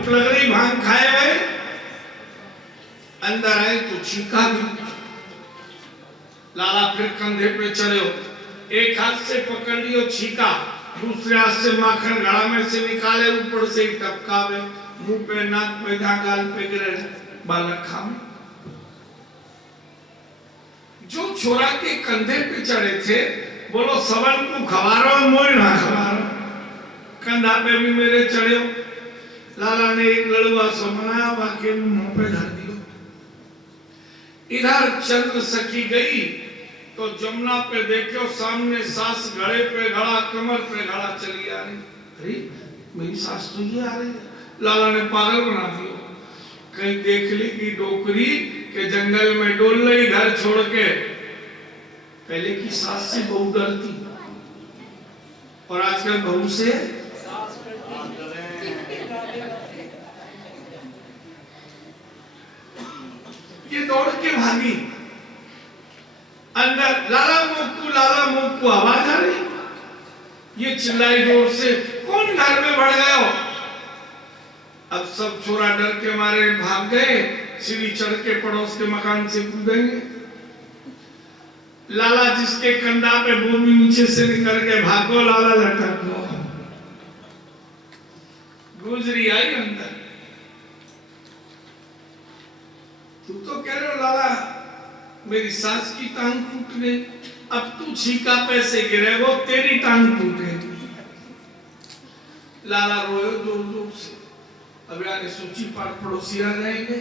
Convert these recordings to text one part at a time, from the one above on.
भूख लग रही, भांग खाए हुए अंदर आए तो छींका भी। लाला फिर कंधे पे चढ़े हो, एक हाथ से पकड़ लियो छींका, दूसरे हाथ से माखन घड़ा में से निकाले, ऊपर से टपकावे, मुंह पे, नाक पे, गाल पे गिरे, बालक खावे। जो छोरा के कंधे पे चढ़े थे, बोलो सवन को खवारो मोय ना खवारो, कंधा पे भी मेरे चढ़े हो। लाला ने एक लड़ुआ सो बनाया, बाकी मुंह पे धर दियो। इधर चंद्र सखी गई तो जमुना पे देखो सामने सास घड़े पे घड़ा, कमर पे घड़ा चली आ रही। अरे मेरी सास तो ये आ रही है। लाला ने पागल बना दिया, कहीं देख ली कि डोकरी के जंगल में डोल रही घर छोड़ के। पहले की सास से बहू डरती और आजकल बहू से ये दौड़ के भागी। अंदर लाला मोकू आवाज आ रही। ये चिल्लाई जोर से, कौन घर में बढ़ गए हो? अब सब छोरा डर के मारे भाग गए, सीढ़ी चढ़ के पड़ोस के मकान से कूदेंगे। लाला जिसके कंधा पे भूमि नीचे से निकल के भागो, लाला लटक गो। गुजरी आई अंदर, तू तो कह रहे हो लाला मेरी सास की टांग टूट गई, अब तू छीका पैसे गिरे, वो तेरी टांग टूटेगी। लाला रोयो जोर जोर से। अब आगे सूची पर पड़ोसी आ जाएंगे,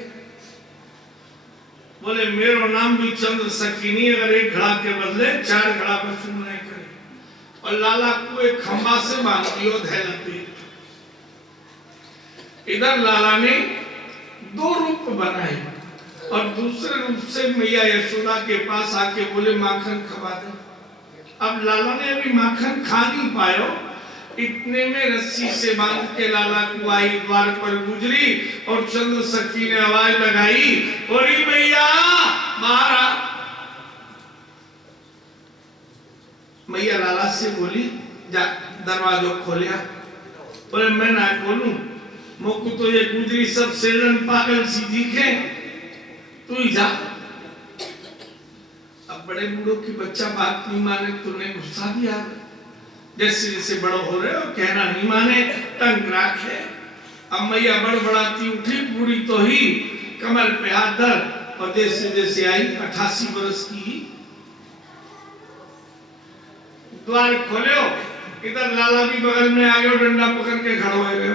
बोले मेरो नाम भी चंद्र सखी नहीं, अगर एक घड़ा के बदले 4 घड़ा पर सुन नहीं करे। और लाला को एक खंबा से बांध दियो धैलपी। इधर लाला ने 2 रूप बनाए और दूसरे रूप से मैया यशोदा के पास आके बोले माखन खवा दे। अब लाला ने अभी माखन खा नहीं पायो, इतने में रस्सी से बांध के लाला कुआई द्वार पर गुजरी और चंद्र सखी ने आवाज लगाई, बोली मैया बाहर आ। मैया लाला से बोली जा दरवाजा खोलिया। बोले मैं ना खोलूं, मोकू तो ये गुजरी सब सेलन पागल सी दिखे, तू ही जा। अब बड़े बूढ़ों की बच्चा बात नहीं माने, तूने गुस्सा भी आ गया। जैसे जैसे बड़ो हो रहे हो, कहना नहीं माने, टंग राख है। अब मैया बड़बड़ाती उठी, बूढ़ी तो ही, कमर पे हाथ धर, और जैसे जैसे आई 88 वर्ष की। द्वार खोले हो, इधर लाला भी बगल में आ गए, डंडा पकड़ के खड़े हो गए।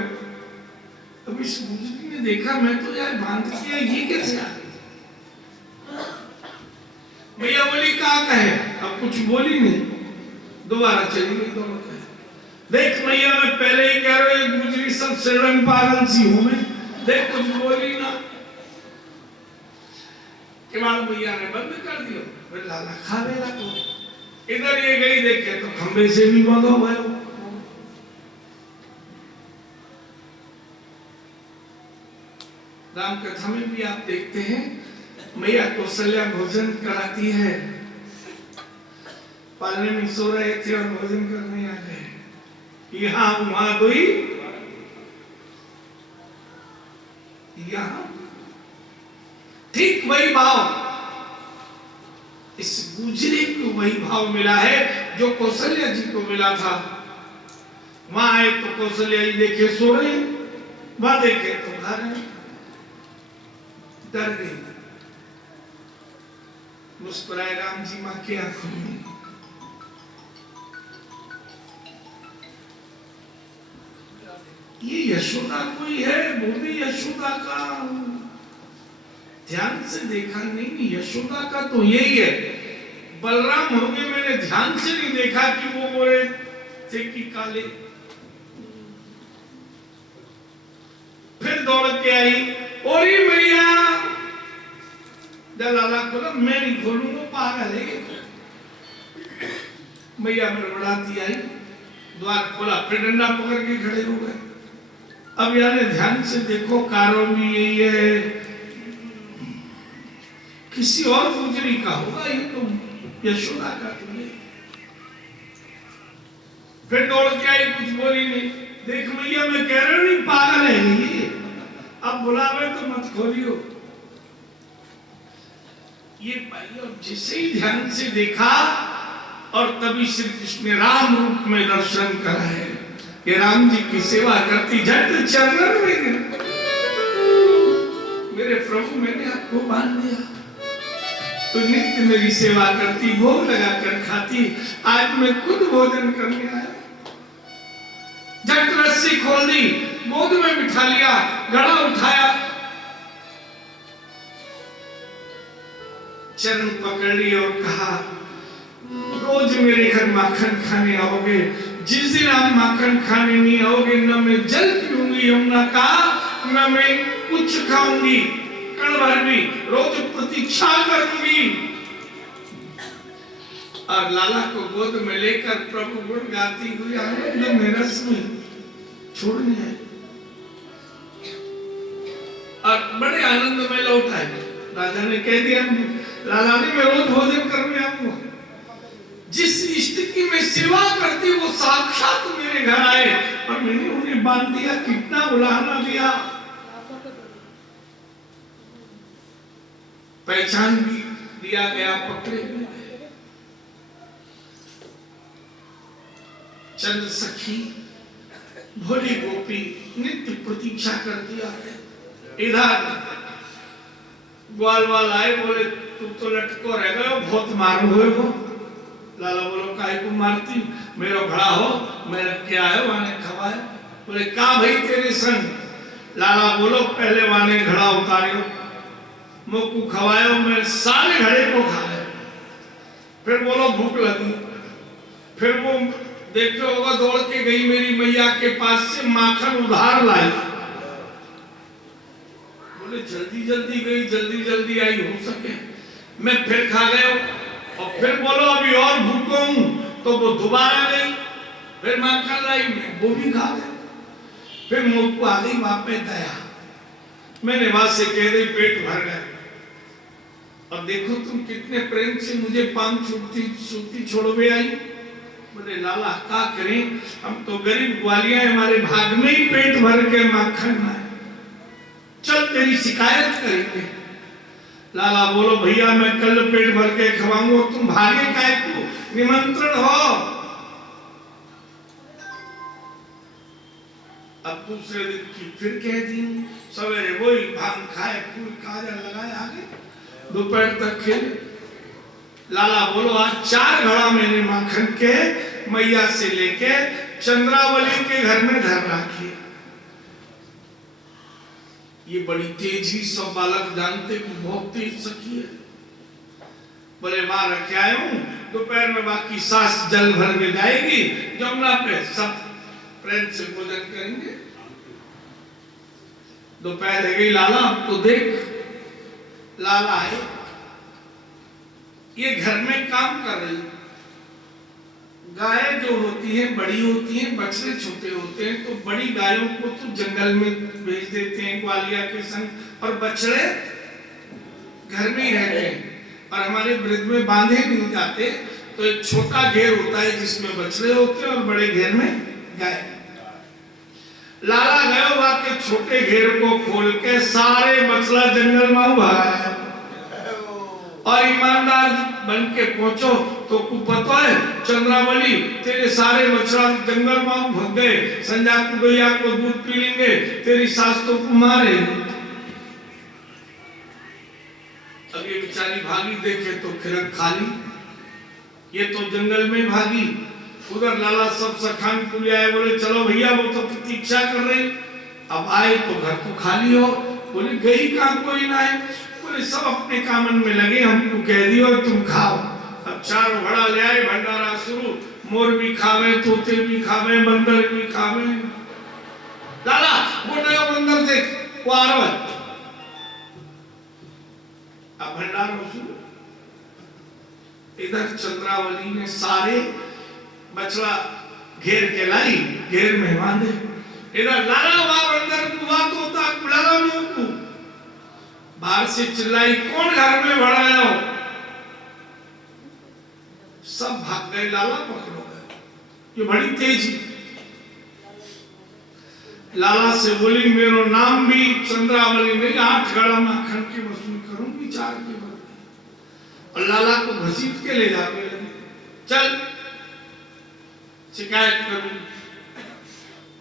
अब इस गुजरी ने देखा, मैं तो यार बांध किया, ये कैसे आ गई? भैया बोली कहाँ कहे, अब कुछ बोली नहीं, दोबारा चली गई दौड़ के। देख मैया मैं पहले ही कह रहा हूँ गुजरी सब शरण पागल सी हूं मैं, देख कुछ बोली ना। किवाड़ मैया ने बंद कर दिया, फिर लाला खावेला को। इधर ये गई देखे तो खंबे से भी बंधा हुआ है। राम कथा में भी आप देखते हैं मैया कौशल्या भोजन कराती है। पालने में सो रहे थे और भोजन करने आ गए। यहाँ वहां कोई, यहाँ ठीक वही भाव इस गुजरी को वही भाव मिला है जो कौशल्या जी को मिला था। वहां आए तो कौशल्या जी देखे सो रहे, वहां देखे तो घर में डर गई। मुस्कुराए राम जी मां की आंखों में। ये यशोदा कोई है, वो भी यशोदा का ध्यान से देखा नहीं, यशोदा का तो यही है। बलराम होंगे, मैंने ध्यान से नहीं देखा कि वो गोरे थे कि काले। फिर दौड़ के आई, ओरी मैया। लाला खोला, मैं नहीं खोलूंगा, पागल है। मैया बड़बड़ाती आई, द्वार खोला, फिर डंडा पकड़ के खड़े हो गए। अब यार ध्यान से देखो, कारो भी यही है, किसी और गुजरी का होगा, ये तो यशोदा का तो ये। फिर दौड़ के आई, कुछ बोली नहीं। देख मैया मैं कह रहा नहीं, पागल है ये। बुलावे तो मत खोलियो। ये भाइयों जिसे ही ध्यान से देखा और तभी श्री कृष्ण ने राम रूप में दर्शन कराए। ये राम जी की सेवा करती झट चरणन में गिर। मेरे प्रभु मैंने आपको बांध दिया तो नित्य मेरी सेवा करती, भोग लगाकर खाती, आज मैं खुद भोजन करने आया। झट रस्सी खोल दी, गोद में बिठा लिया, गड़ा उठाया, चरण पकड़ ली और कहा रोज मेरे घर माखन खाने आओगे, जिस दिन आप माखन खाने नहीं आओगे न मैं जल पीऊंगी यमुना का, न मैं कुछ खाऊंगी, कण भर भी रोज प्रतीक्षा करूंगी। और लाला को गोद में लेकर प्रभु गुण गाती हुई आनंद में रस में छोड़ने है और बड़े आनंद में लौट आए। राजा ने कह दिया लाला ने मैं रोज भोजन करने आऊंगा। जिस इष्ट की मैं सेवा करती वो साक्षात मेरे घर आए और मैंने उन्हें बांध दिया, कितना उलाहना दिया। पहचान भी दिया गया, पकड़े भी गए। चंद सखी भोली गोपी नित्य प्रतीक्षा करती आ गए। इधर ग्वाल वाल आए, बोले तुम तो लटको रह गए हो, बहुत मारू हुए हो। लाला बोलो काहे को मारती, मेरा घड़ा हो, मैं रख के आयो वाने खवाए। बोले का भाई तेरे संग। लाला बोलो पहले वाने घड़ा उतारियो, मुझको खवायो, मैं सारे घड़े को खा गए। फिर बोलो भूख लगी, फिर वो देखते होगा दौड़ के गई मेरी मैया के पास से माखन उधार लाई। बोले जल्दी जल्दी गई, जल्दी जल्दी आई, हो सके मैं फिर खा गया। और फिर बोलो अभी और भूखा हूं, तो वो दोबारा गई, फिर माखन लाई, मैं वो भी खा गया। फिर मुझको आ गई वापस दया, मैंने वहां से कह दी पेट भर गया। और देखो तुम कितने प्रेम से मुझे पान छूती छोड़वे आई। बोले लाला क्या करें, हम तो गरीब ग्वालिया, हमारे भाग में ही पेट भर के माखन ना है, चल तेरी शिकायत करेंगे। लाला बोलो भैया मैं कल पेट भर के खवाऊंगा, तुम भागे काहे को, निमंत्रण हो। अब दूसरे दिन की फिर कह दी, सवेरे वही भांग खाए, फूल काजल लगाए, आगे दोपहर तक खेले। लाला बोलो आज 4 घड़ा मैंने माखन के मैया से लेके चंद्रावली के घर में धर रखी। ये बड़ी तेजी, सब बालक जानते कि बहुत तेज सखी है। बोले मां रखे आए हूं, दोपहर में बाकी सास जल भर के जाएगी जमुना पे, सब प्रेम से भोजन करेंगे। दोपहर है गई, लाला अब तो देख। लाला है ये घर में काम कर रही, गाय जो होती है बड़ी होती है, बछड़े छोटे होते हैं, तो बड़ी गायों को तो जंगल में भेज देते हैं ग्वालिया के संग, और बछड़े घर में ही रहते हैं। और हमारे वृद्ध में बांधे नहीं जाते, तो एक छोटा घेर होता है जिसमें बछड़े होते हैं और बड़े घेर में गाय। लाला गयो वहां के छोटे घेर को खोल के सारे बछड़ा जंगल में भागा। और ईमानदार बन के पहुंचो तो को पता है चंद्रावली तेरे सारे बछड़ा जंगल में भाग गए, संजा को गैया को दूध पी लेंगे, तेरी सास तो को मारे। अब ये बेचारी भागी, देखे तो खिरक खाली, ये तो जंगल में भागी। उधर लाला सब सखान को ले आए, बोले चलो भैया वो तो प्रतीक्षा कर रही, अब आए तो घर तो खाली हो। बोले गई कहां, कोई ना है। बोले सब अपने कामन में लगे, हमको कह दियो तुम खाओ। अब 4 घड़ा ले आए, भंडारा शुरू, मोर भी खावे, तोते भी खावे, बंदर भी खावे। लाला वो नया बंदर देख वो आ रहा है, अब भंडारा शुरू। इधर चंद्रावली ने सारे बछड़ा घेर के लाई, घेर में बांधे। इधर लाला वहां बंदर कुआ तोता कुलाला मुंह, बाहर से चिल्लाई कौन घर में भड़ाया हो। सब भाग गए, लाला पकड़ो गए, ये बड़ी तेजी। लाला से बोली मेरो नाम भी चंद्रावली नहीं, 8 घड़ा माखन की वसूल करूंगी 4 की बात। और लाला को घसीट के ले जाने लगी, चल शिकायत करूं।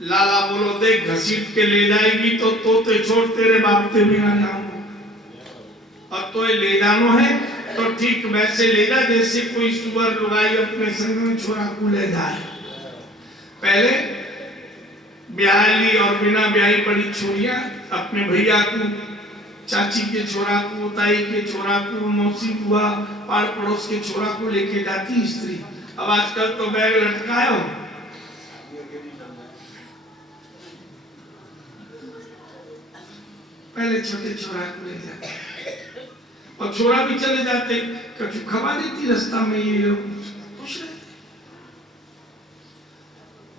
लाला बोलो देख घसीट के ले जाएगी तो तोते छोड़ तेरे बाप ते भी ना जाऊंगा, और तो ले जानो है तो ठीक वैसे ले जा जैसे कोई सुअर लुगाई अपने संग में छोरा को ले जाए। पहले ब्याहली और बिना ब्याही बड़ी छोरियां अपने भैया को, चाची के छोरा को, ताई के छोरा को, मौसी बुआ, पाड़ पड़ोस के छोरा को लेके जाती स्त्री। अब आजकल तो बैग लटकाए हो, पहले छोटे छोरा को ले जाते और छोरा भी चले जाते, कछु खवा देती रास्ता में, ये लोग खुश रहते।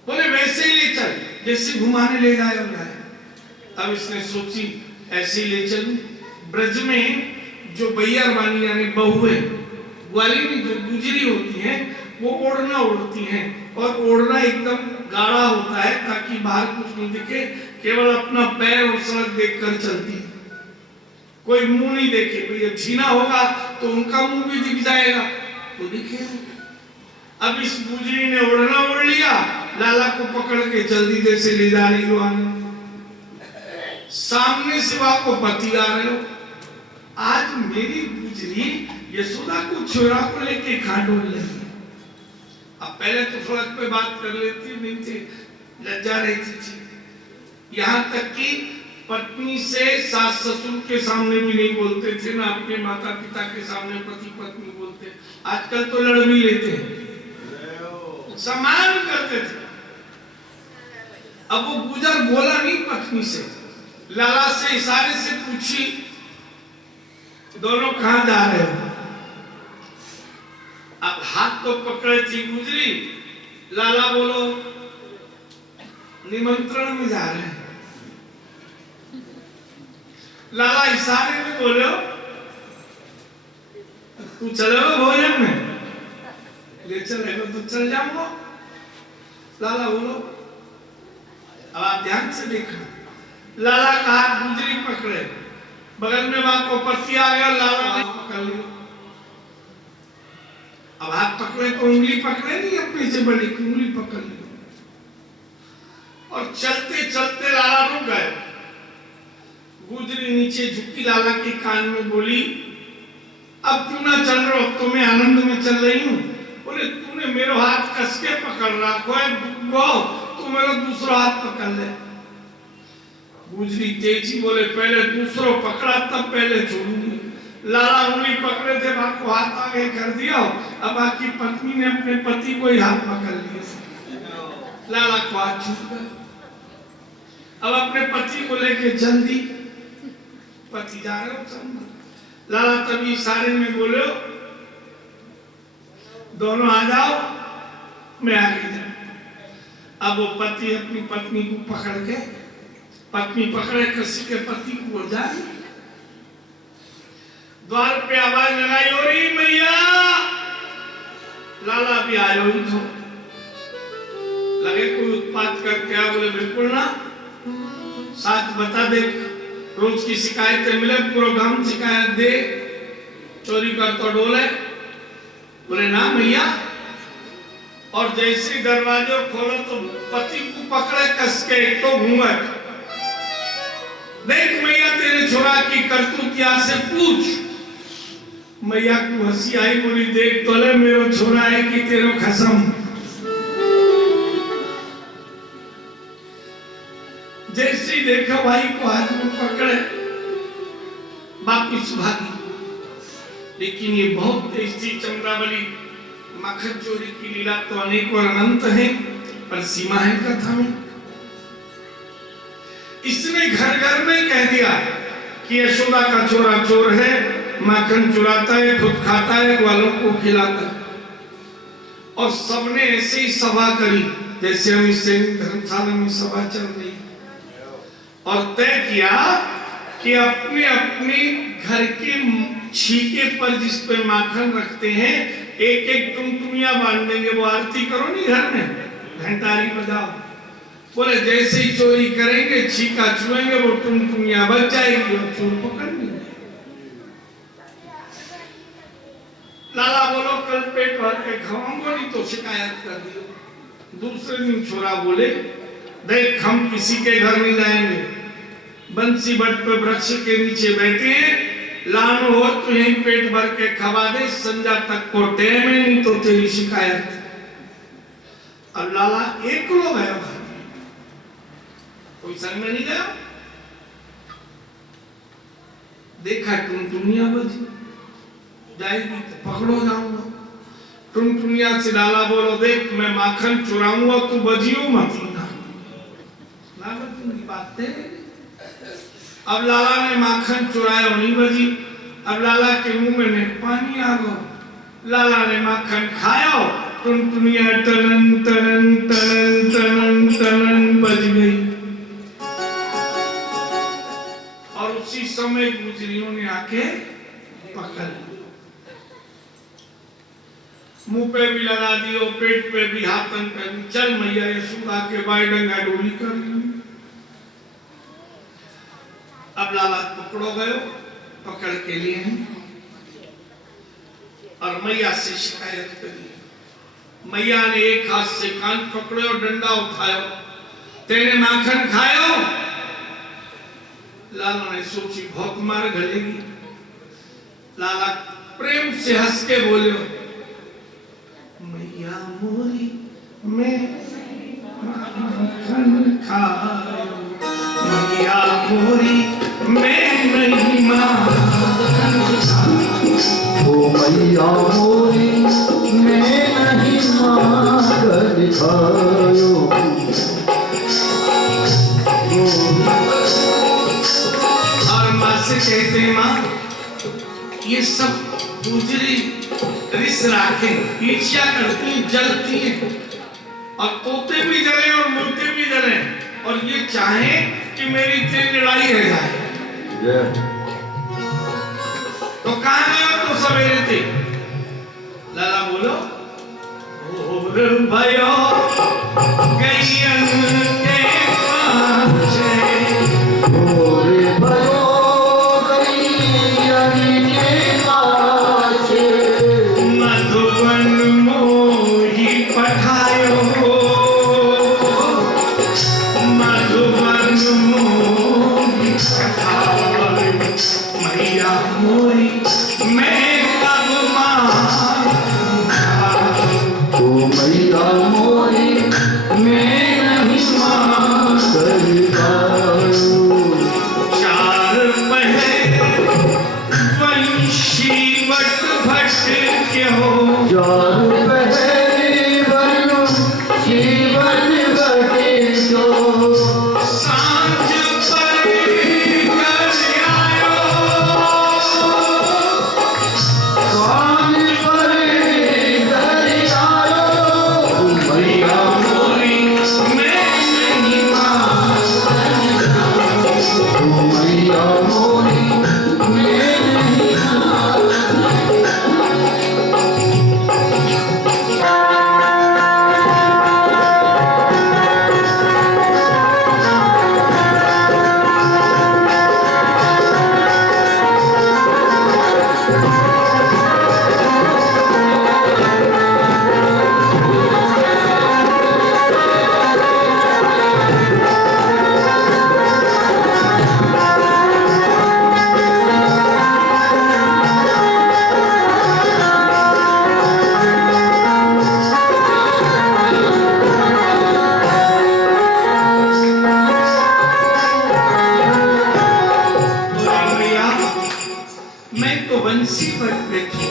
बोले वैसे ही ले चल जैसे घुमाने ले जाए हो जाए। अब इसने सोची ऐसे ही ले चलूं। ब्रज में जो बैयारवानी यानी बहुएं, ग्वाली में जो गुजरी होती हैं वो ओढ़ना उड़ती हैं, और ओढ़ना एकदम गाढ़ा होता है ताकि बाहर कुछ नहीं दिखे, केवल अपना पैर और सड़क देखकर चलती है, कोई मुंह नहीं देखे। भैया छीना होगा तो उनका मुंह भी दिख जाएगा तो दिखे। अब इस गुजरी ने ओढ़ना ओढ़ लिया, लाला को पकड़ के जल्दी जैसे ले जा रही हो आने, सामने शिवा को पति आ रहे हो। आज मेरी गुजरी यशोदा को छोरा को लेके खाडोल लगी। अब पहले तो सड़क पे बात कर लेती नहीं थी, लज्जा रहती थी। यहाँ तक कि पत्नी से सास ससुर के सामने भी नहीं बोलते थे, ना अपने माता पिता के सामने पति पत्नी बोलते। आजकल तो लड़ भी लेते हैं, सम्मान करते थे। अब वो गुजर बोला नहीं पत्नी से, लाला से इशारे से पूछी दोनों कहां जा रहे हो। अब हाथ तो पकड़े थी गुजरी, लाला बोलो निमंत्रण में जा रहे हैं। लाला इशारे में बोलो तू चलेगा भोजन में, ले चलेगा तो चल जाऊंगा। लाला बोलो, अब आप ध्यान से देखा, लाला का हाथ गुजरी पकड़े, बगल में वहां को पति आ गया, लाला ने पकड़ लिया। अब हाथ पकड़े तो उंगली पकड़े नहीं, अपने से बड़ी उंगली पकड़ ली, और चलते चलते लाला रुक गए। गुजरी नीचे झुकी, लाला के कान में बोली अब क्यों ना चल रहे हो, तो मैं आनंद में चल रही हूँ। बोले तूने मेरा हाथ कस के पकड़ रखो है, तू मेरा दूसरा हाथ पकड़ ले। गुजरी तेजी बोले पहले दूसरा पकड़ा तब पहले छोड़ूंगी। लाला उंगली पकड़े थे, बाकी हाथ आगे कर दिया, अब बाकी पत्नी ने अपने पति को ही हाथ पकड़ लिया। लाला को हाथ छूट गया। अब अपने पति को लेके जल्दी पति जा रहे हो, लाला तभी इशारे में बोले दोनों आ जाओ, मैं आगे जाऊं। अब वो पति अपनी पत्नी को पकड़ के, पत्नी पकड़े किसी के पति को जा रही, द्वार पे आवाज लगाई हो रही मैया। लाला भी आए हो तो लगे कोई उत्पात करके आ, बोले बिल्कुल ना, साथ बता दे, रोज की शिकायतें मिले, पूरा गांव शिकायत दे, चोरी कर तो डोले। बोले ना मैया। और जैसे दरवाजे खोलो तो पति को पकड़े कस के, तो घूंघट देख मैया तेरे छोरा की करतूत से पूछ। मैया को हंसी आई, बोली देख तो ले मेरो छोरा है कि तेरो खसम। जैसे ही देखा भाई को हाथ में पकड़े, वापिस भागी। लेकिन ये बहुत तेज थी चंद्रावली। माखन चोरी की लीला तो अनेक और अनंत है, पर सीमा है कथा में। इसने घर घर में कह दिया कि यशोदा का छोरा चोर है, माखन चुराता है, खुद खाता है, वालों को खिलाता है। और सबने ऐसे ही सभा करी जैसे हम इस धर्मशाला में सभा चल रही है, और तय किया कि अपने अपने घर के छीके पर जिस पे माखन रखते हैं एक एक टुमटुमिया बांध देंगे। वो आरती करो नहीं घर में, घंटारी बजाओ, बोले जैसे ही चोरी करेंगे छीका छुएंगे वो टुनटुनिया बच जाएगी और चोर पकड़ नहीं जाएगी। लाला बोलो कल पेट भर के खाऊंगा नहीं तो शिकायत कर दियो। दूसरे दिन छोरा बोले देख हम किसी के घर नहीं जाएंगे, बंसी बट पे वृक्ष के नीचे बैठे हैं, लानो हो तो यहीं पेट भर के खवा दे, संजा तक को टेम है नहीं तो तेरी शिकायत। अब लाला एक लोग है घर में, कोई संग में नहीं गया। देखा टुनटुनिया बजी, जाएगी तो पकड़ो जाऊंगा। टुनटुनिया से लाला बोलो देख मैं माखन चुराऊंगा तू बजियो मत ना बात है। अब लाला ने माखन चुराया नहीं बजी। अब लाला के मुंह में पानी आ गया। लाला ने माखन खाया, टुनटुनिया टनन टनन टनन टनन टनन बज गई। और उसी समय गुजरियों ने आके पकड़ मुंह पे भी लगा दियो, पेट पे भी, हाथन पे भी। चल मैया यशोदा के बाई डंगा डोली कर ली। अब लाला पकड़ो गयो, पकड़ के लिए और मैया से शिकायत करी। मैया ने एक हाथ से कान पकड़ो और डंडा उठायो, तेने माखन खायो। लाला ने सोची बहुत मार गलेगी। लाला प्रेम से हंस के बोले मैया मोरी मैं माखन खायो, मैया मोरी मैं नहीं माखन खायो, ओ मैया मोरी मैं नहीं माखन खायो। और माँ से कहते माँ ये सब गुजरी रिस राखे, ईर्ष्या करती हैं, जलती हैं, और तोते भी जले और मुर्गे भी जले, और ये चाहे कि मेरी तेरी लड़ाई रह जाए। तो कहाँ गए तो सवेरे थे? लाला बोलो और भयो गैयन के पाछे, और भयो गैयन के पाछे, मधुबन मोही पठायो, मधुबन मोही पठायो, मैया मोरी मैं कब माखन खायो, ओ मैया मोरी मैं नहीं माखन खायो। चार पहर वंशी वट भट के हो, चार पहरे बनो जीवन बटे जो, सांझ पर घर आयो, कान पर घर आयो। मैया मोरी मैं नहीं माखन खायो, मैया मोरी मैं नहीं भैया मैं तो बंसी बट बैठी,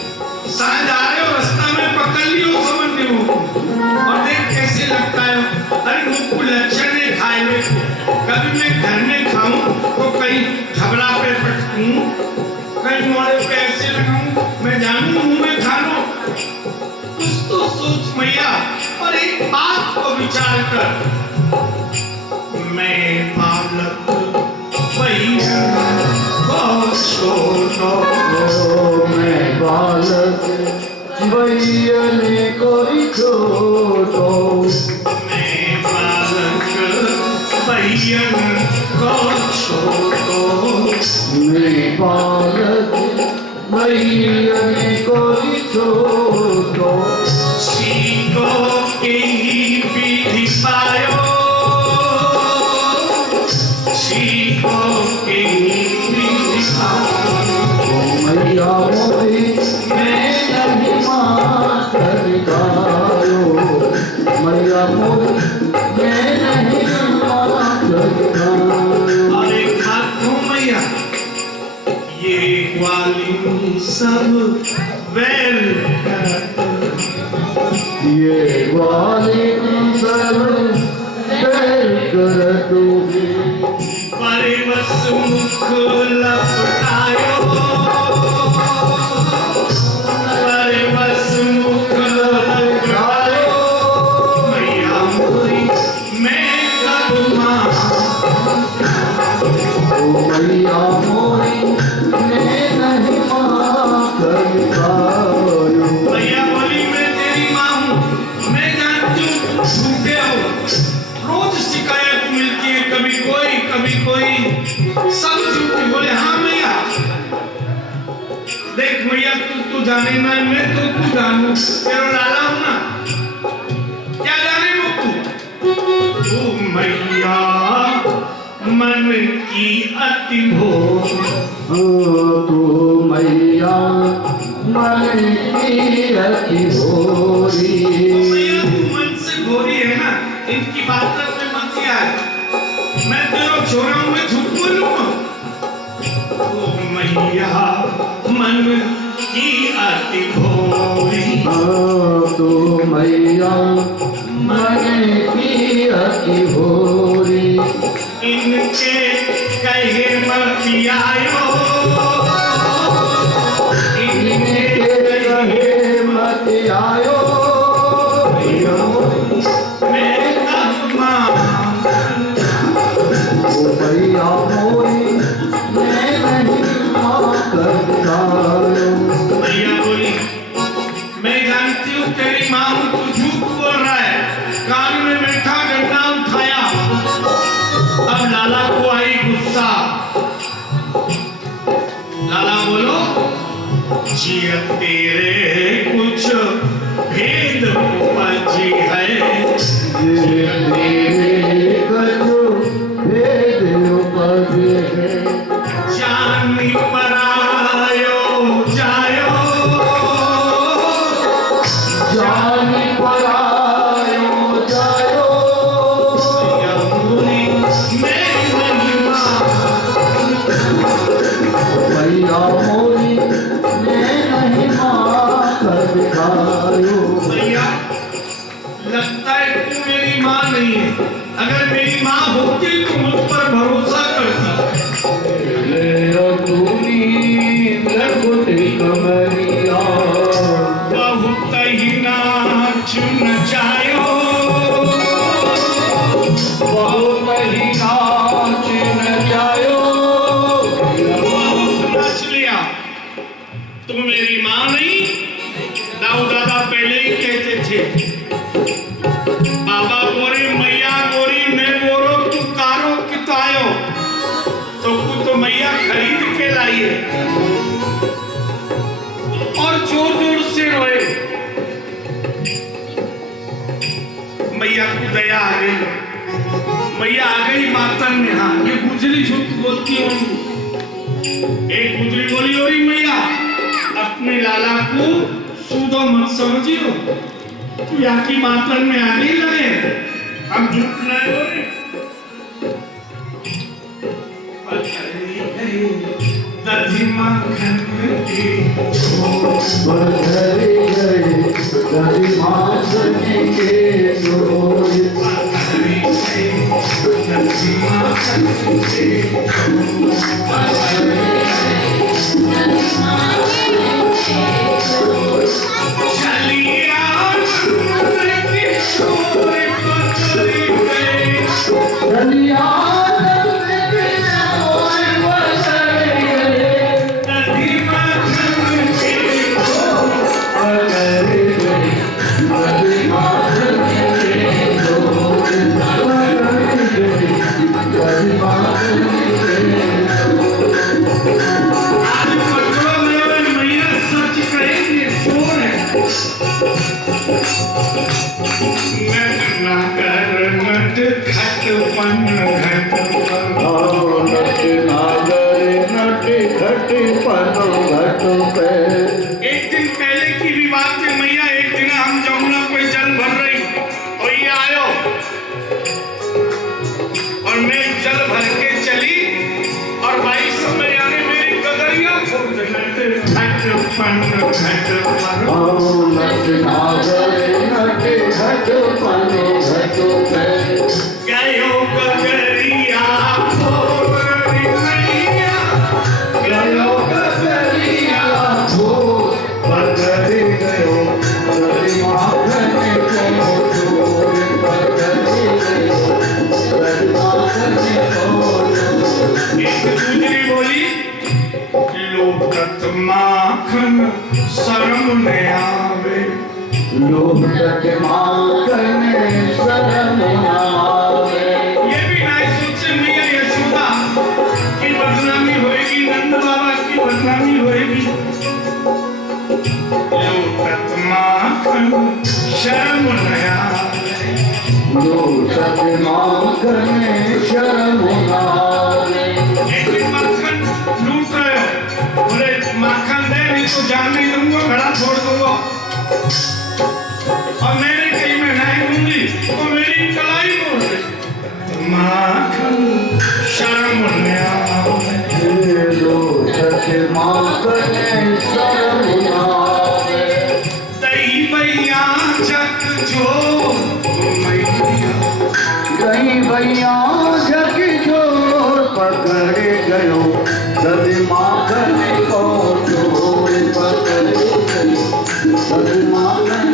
शायद आ रहे हो रास्ता में पकड़ लियो समझने को, और देख कैसे लगता है। अरे मुझको लक्षण नहीं खाए में, कभी मैं घर में खाऊं तो कहीं झबरा पे पटकूं, कहीं मोड़े पे ऐसे लगाऊं, मैं जानूं मुंह में खा लो। कुछ तो सोच मैया, और एक बात को विचार कर। मैं बालक भैया बहुत छोटा, ओ मैं बालक भैया ने कोई छोटो, मैं बालक मैयन को छोड़ो। मैं बालक मैयन को छोड़ो। सीखो के ही विधि पायो, सीखो के ही विधि पायो। मैया मोरी मैं नहीं मातर गायो। मैया मोरी मैं नहीं मातर गायो। अरे खातो मैया ये ग्वालिनी सब वैल करत, ये ग्वालिनी सब वैल करत। परिवस मुख लपटायो, परिवस मुख लपटायो। मैया मोरी मैं कब मां, ओ मैया मोरी मैं नहीं मातर गायो। मैया बोली मैं तेरी मां हूं, मैं जानती हूं तुम झूठे हो। रोज शिकायत मिलती है, कभी कोई सब झूठी। बोले हाँ मैया, देख मैया तू जाने ना, मैं तो तू जानू, तेरा लाला हूं ना, क्या जाने वो तू मैया मन की अति भोग। तू मैया मन की अति भोरी। मैया तू मन से भोरी है ना, इनकी बात करने मत आए। मैं तेरा छोरा हूं, मैं झूठ बोलूंगा? ओ मैया मन की अति भोरी। तू मैया मन की अति भोरी। इनके कहे मत आयो, इनके कहे मत आयो। मैं कब मैया मोरी मैं नहीं मातर गायो। मैया बोली मैं जानती हूँ तेरी माँ हूँ, तू झूठ बोल रहा है। कान में मीठा डंडा उठाया। अब लाला को आई गुस्सा। लाला बोलो जिया तेरे कुछ भेद उपजी है, ये तेरे कछु भेद उपजे है। जानी परायो जायो, जानी परायो जायो। यमुनी मैं नहीं मां। मैया मोरी मैं नहीं मातर गायो। भैया लगता है तू मेरी माँ नहीं है। अगर मेरी माँ होती तो मुझ पर भरोसा करती। ले अपनी लकुटी कमरिया। बहुत ही नाच नचायो, बहुत ही नाच नचायो। बहुत नाच लिया। तू मेरी माँ नहीं। दाऊ दादा पहले ही कहते थे बाबा गोरी मैया गोरी मैं गोरो तू कारो कितायो। तो मैया खरीद के लाई है और जोर जोर से रोए। मैया को दया आ गई। मैया आ गई मातन में। हाँ ये गुजरी झूठ बोलती होंगी। एक गुजरी बोली हो रही मैया अपने लाला को सूदो मत समझियो, तू यहाँ की मातन में आ नहीं लगे, हम झूठ नहीं हो रहे। दधी माखन के बधरी गए दही माखन के डोर। दधी माखन के चलिया किशोर पकड़ी गए। दलिया दधी माखन के दही माखन के डोर। छठपन घट पर। नट नागर नट घट पनो घट पे। एक दिन पहले की भी बात है मैया, एक दिन हम जमुना पे जल भर रही और ये आयो और मैं जल भर के चली और भाई समय आने मेरी गगरिया खोल दी। छठपन घट पर। नट नागर नट घट पनो घट पे। गयो गगरिया खोल दी मैया, गयो गगरिया खोल पकड़ गयो गरी माखन को चोर पकड़ गयो गरी माखन को चोर। एक दूसरी बोली, लोकत माखन शर्म न आवे। लोकत माखन शर्म आवे। ये भी नहीं सोचे मैया यशोदा की बदनामी होएगी, नंद बाबा की बदनामी होएगी। लोकत माखन शर्म न आवे। लोकत माखन शर्म आवे। एक दिन माखन लूट रहे हो, बोले माखन दे नहीं तो जान नहीं दूंगा, घड़ा छोड़ दूंगा और मेरे कहीं में नहीं दूंगी तो मेरी कलाई बोल रही। माखन शर्म न आवे। लोकत माखन शर्म आवे। दई भैया जग जो मैया, कहीं भैया जग चोर पकड़ गयो गरी माखन को चोर पकड़ गयो गरी माखन।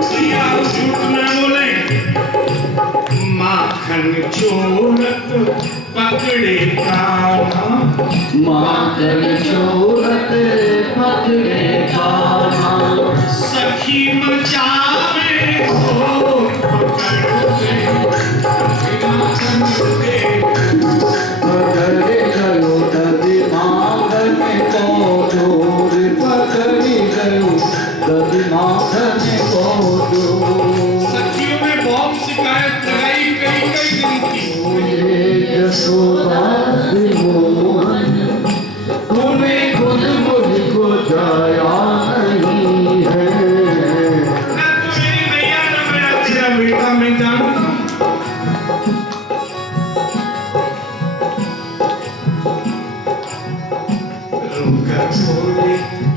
भैया झूठ न बोले। माखन चोरत पकड़े कान्हा, माखन चोरत पकड़े कान्हा। सखी मचावे घोर पकड़े माखन दे। पकड़ गयो गरी माखन को चोर पकड़ गयो गरी माखन को चोर। सखियों ने बहुत शिकायत लगाई कई कई दिन की। यशोदा मोहन तूने खुद मुझको जाया नहीं है। ना तू मेरी मैया ना मेरा तेरा बेटा, मैं जानता हूँ। रोकर बोली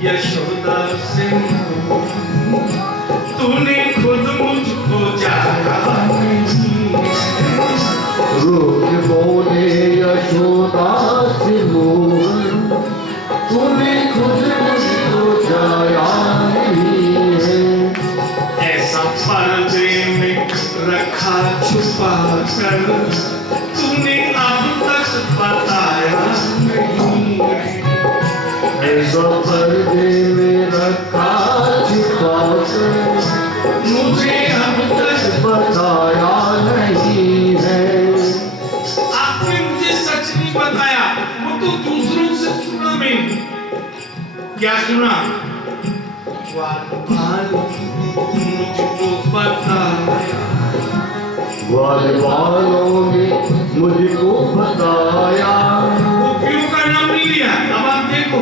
यशोदा से तूने खुद मुझको जाया नहीं। रोक बोले यशोदा से मोहन तूने खुद मुझको जाया नहीं है। ऐसा पर्दे में रखा छुपा कर तूने अब तक बताया नहीं। ऐसा पर्दे में रखा छिपा कर मुझे अब तक बताया नहीं है। आपने मुझे सच नहीं बताया, वो तो दूसरों से सुना मैंने। क्या सुना? मुझको बताया, वालों ने मुझको बताया। गोपियों का नाम नहीं लिया। अब आप देखो,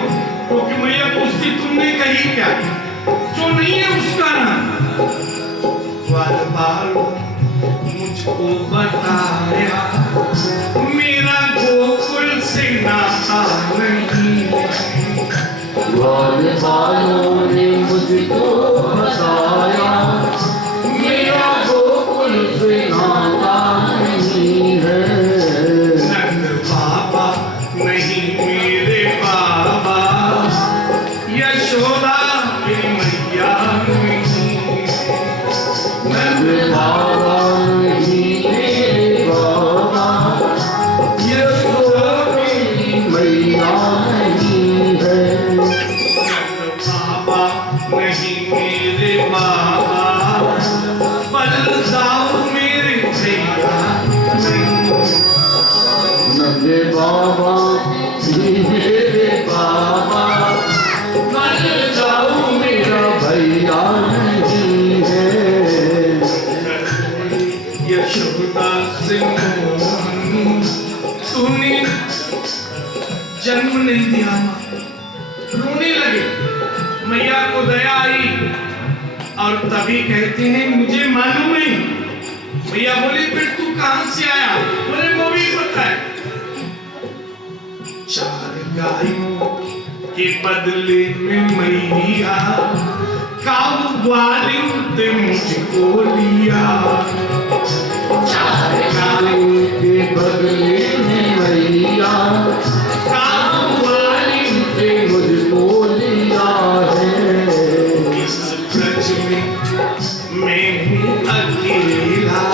क्योंकि मैया पूछती तुमने कही क्या, जो नहीं है उसका नाम। वालों मुझको बताया, मेरा गोकुल से नाता नहीं है। वालों ने मुझको बताया मेरा गोकुल से नाता नहीं है। नंद बाबा नहीं मेरे बाबा, यशोदा मेरी मैया नहीं। नंद बाबा नहीं मेरे बाबा, यशोदा मेरी मैया नहीं है। नंद बाबा नहीं मेरे बाबा, बलदाऊ मेरे भैया नहीं। नंद बाबा ही मेरे बाबा, मर जाऊं मेरा भैया नहीं है। यशोदा ने जन्म नहीं दिया। रोने लगे, मैया को दया आई और तभी कहते हैं मुझे मालूम नहीं। मैया बोली फिर तू कहां से आया? बोले वो भी पता है। 4 गायों के बदले में मैया काऊ ग्वालिन ते मुझको लिया। 4 गायों के बदले में मैया काऊ ग्वालिन ते मुझको लिया है। इस ब्रज में मैं हूँ अकेला,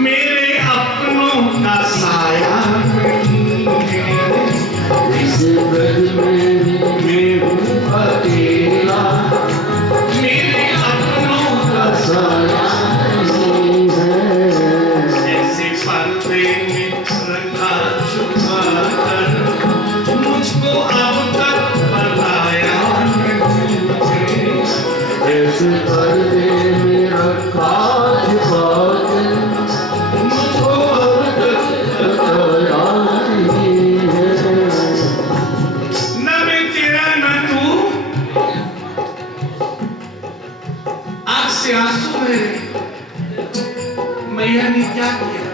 मेरे अपनों का साया नहीं है। इस ब्रज में मैं हूँ अकेला, मेरे अपनों का साया नहीं है। ऐसे पर्दे में रखा छुपा कर मुझको अब तक बताया नहीं। ऐसे पर्दे में रखा छुपा कर मुझको अब तक बताया नहीं है। न मैं तेरा न तू, आंख से आंसू मेरे। मैया ने क्या किया?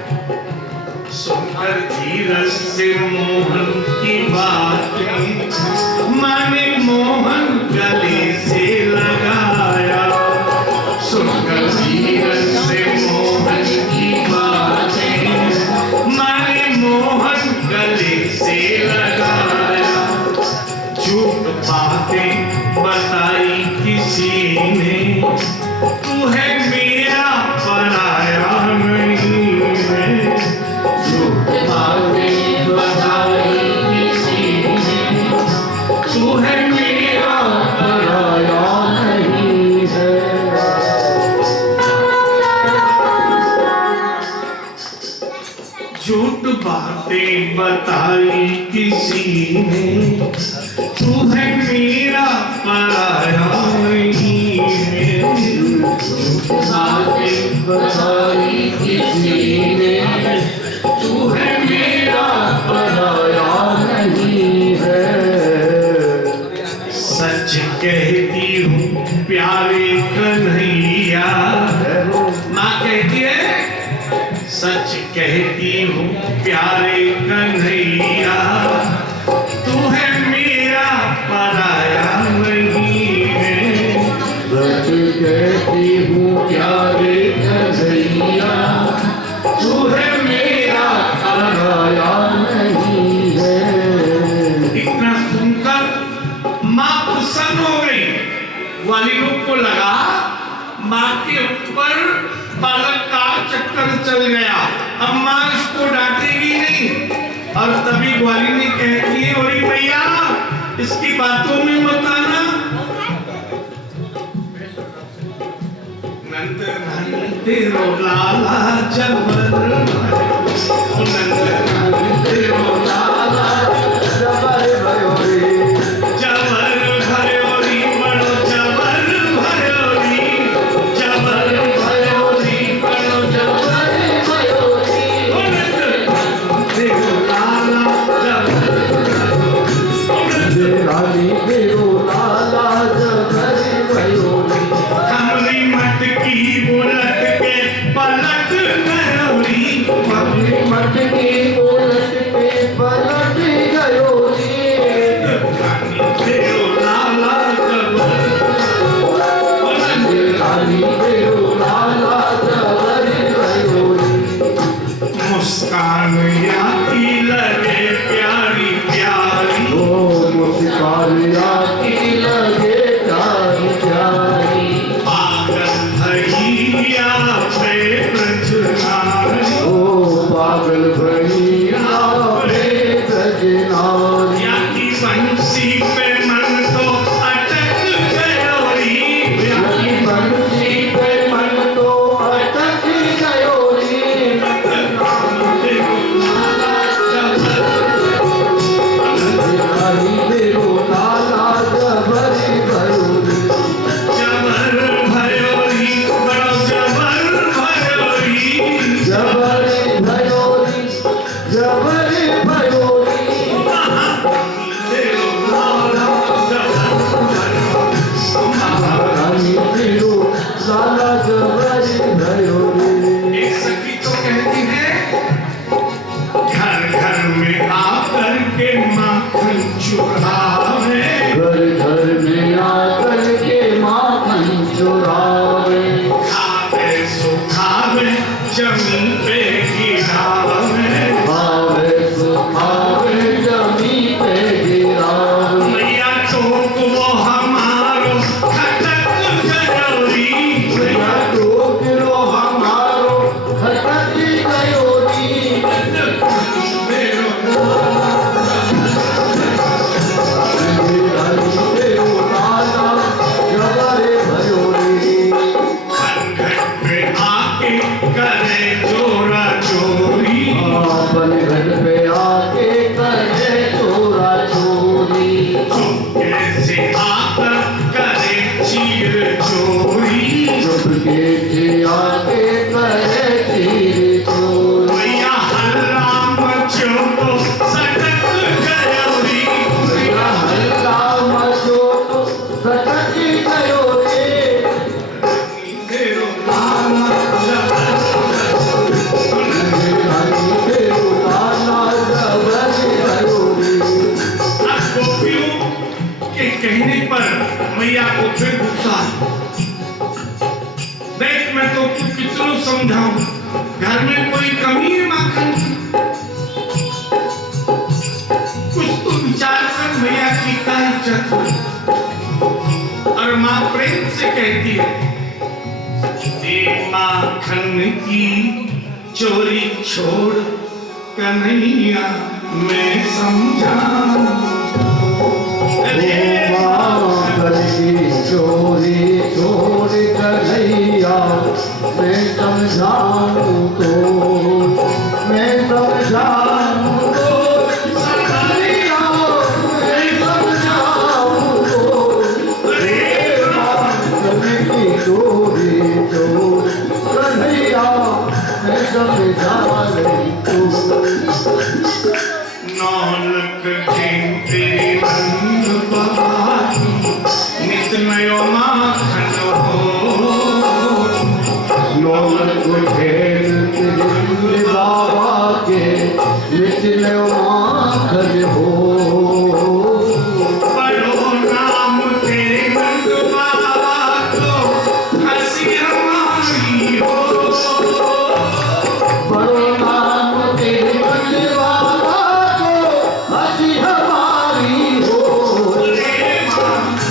सुनकर धीरज से मोहन की बातें माने मोहन गले से लगाया। सुनकर धीरज से मोहन की बातें माने मोहन गले से लगाया। झूठ बातें बताई किसी ने, तू है मेरा पराया नहीं है। झूठ बातें बताई किसी ने, तू है मेरा पराया नहीं है। झूठ बातें बताई किसी ने, तू है मेरा पराया नहीं है। बातें बताई किसी ने, तू है मेरा पराया नहीं है। सच कहती हूँ प्यारे कन्हैया, माँ कहती है सच कहती हूँ प्यारे कन्हैया, तू है मेरा पराया नहीं है। सच कहती हूँ प्यारे कन्हैया, तू है मेरा पराया नहीं है। इतना सुनकर माँ प्रसन्न हो गई। ग्वालिनों को लगा माँ के ऊपर बालक का चक्कर चल गया, अब माँ इसको डांटेगी नहीं। और तभी ग्वालिनी कहती है ओरी भैया इसकी बातों में मत आना। नंद रानी तेरो लाला जबर, नंद रानी तेरो लाला जबर भयो रे, जबर भयो री, बड़ो जबर भयो री, जबर भयो री, बड़ो जबर भयो री। ओ नंद तेरो लाला जबर, ओ नंद रानी मेरो लाला जबर भयो रे। हमरी मटकी बोलत के पलट गयोरी, अपनी मटकी उलट के पलट गयो रे। रानी तेरो लाला जबर, ओ नंद रानी मेरो लाला जबर भयो रे। मुस्कान आती लगे प्यारी प्यारी, ओ मुस्कान आती चुरावे, घर घर में आकर के माखन चुरावे, खावे सुखावे जमीन पे गिरावे, खावे सुखावे जमीन पे गिरावे। मैया टोक वो हमारो खटक गयोरी, मैया टोक लो हमारो खटक गयोरी, जबरे भयोरी। खनघट पे आके करे चोरा चोरी, अपन घर पे आके करे चोरा चोरी, चुपके से आकर करे चीर चोरी, चुपके से आके करे चीर चोरी। मैया हल्ला मचो तो सटक गयोरी, मैया हल्ला मचो तो सटक गयोरी, तेरो नाम अब गोपियों के कहने पर मैया को फिर गुस्सा, देख मैं तो कितनों समझाऊं, घर में कोई कमी है माखन की, कुछ तो विचार कर मैया की क्या इज्जत हो। और माँ प्रेम से कहती है, ये माखन की चोरी छोड़ कन्हैया मैं समझाऊं, माखन की चोरी छोड़ कन्हैया मैं समझाऊं तो, मैं समझाऊं तो, कन्हैया मैं समझाऊं तो। माखन की चोरी छोड़ कन्हैया मैं समझाऊं तो। नौलख तेरी रंग बहारी, नित नयो माखन हो, नौलख खेल तेरे बाबा के निचले माखन हो, बड़ो नाम तेरे नंद बाबा को हंसी हमारी हो, बड़ो नाम तेरे बंदे बाबा को हंसी हमारी हो।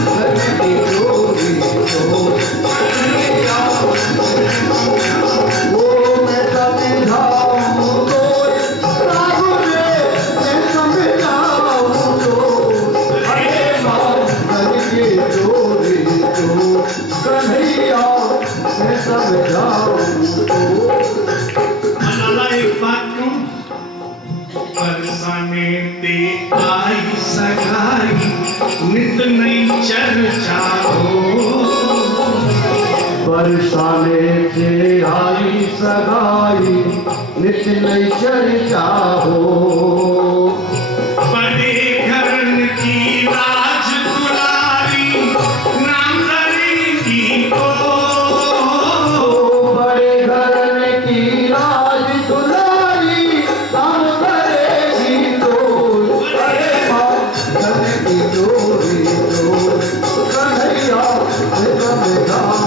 घर की चोरी छोड़ कन्हैया वो मैं समझाऊं तो, साधु रे मैं समझाऊं तो। अरे माँ घर की चोरी छोड़ कन्हैया मैं समझाऊं तो। लाला एक बात कहूं, बरसाने ते आई सगाई, नित नई चर्चा हो, बरसाने से आई सगाई नित नई चर्चा हो, बड़े घरन की राज दुलारी नाम करेगी तो, बड़े घरन की राज दुलारी काम करेगी तो। अरे माँ घर की चोरी छोड़ कन्हैया मैं समझाऊं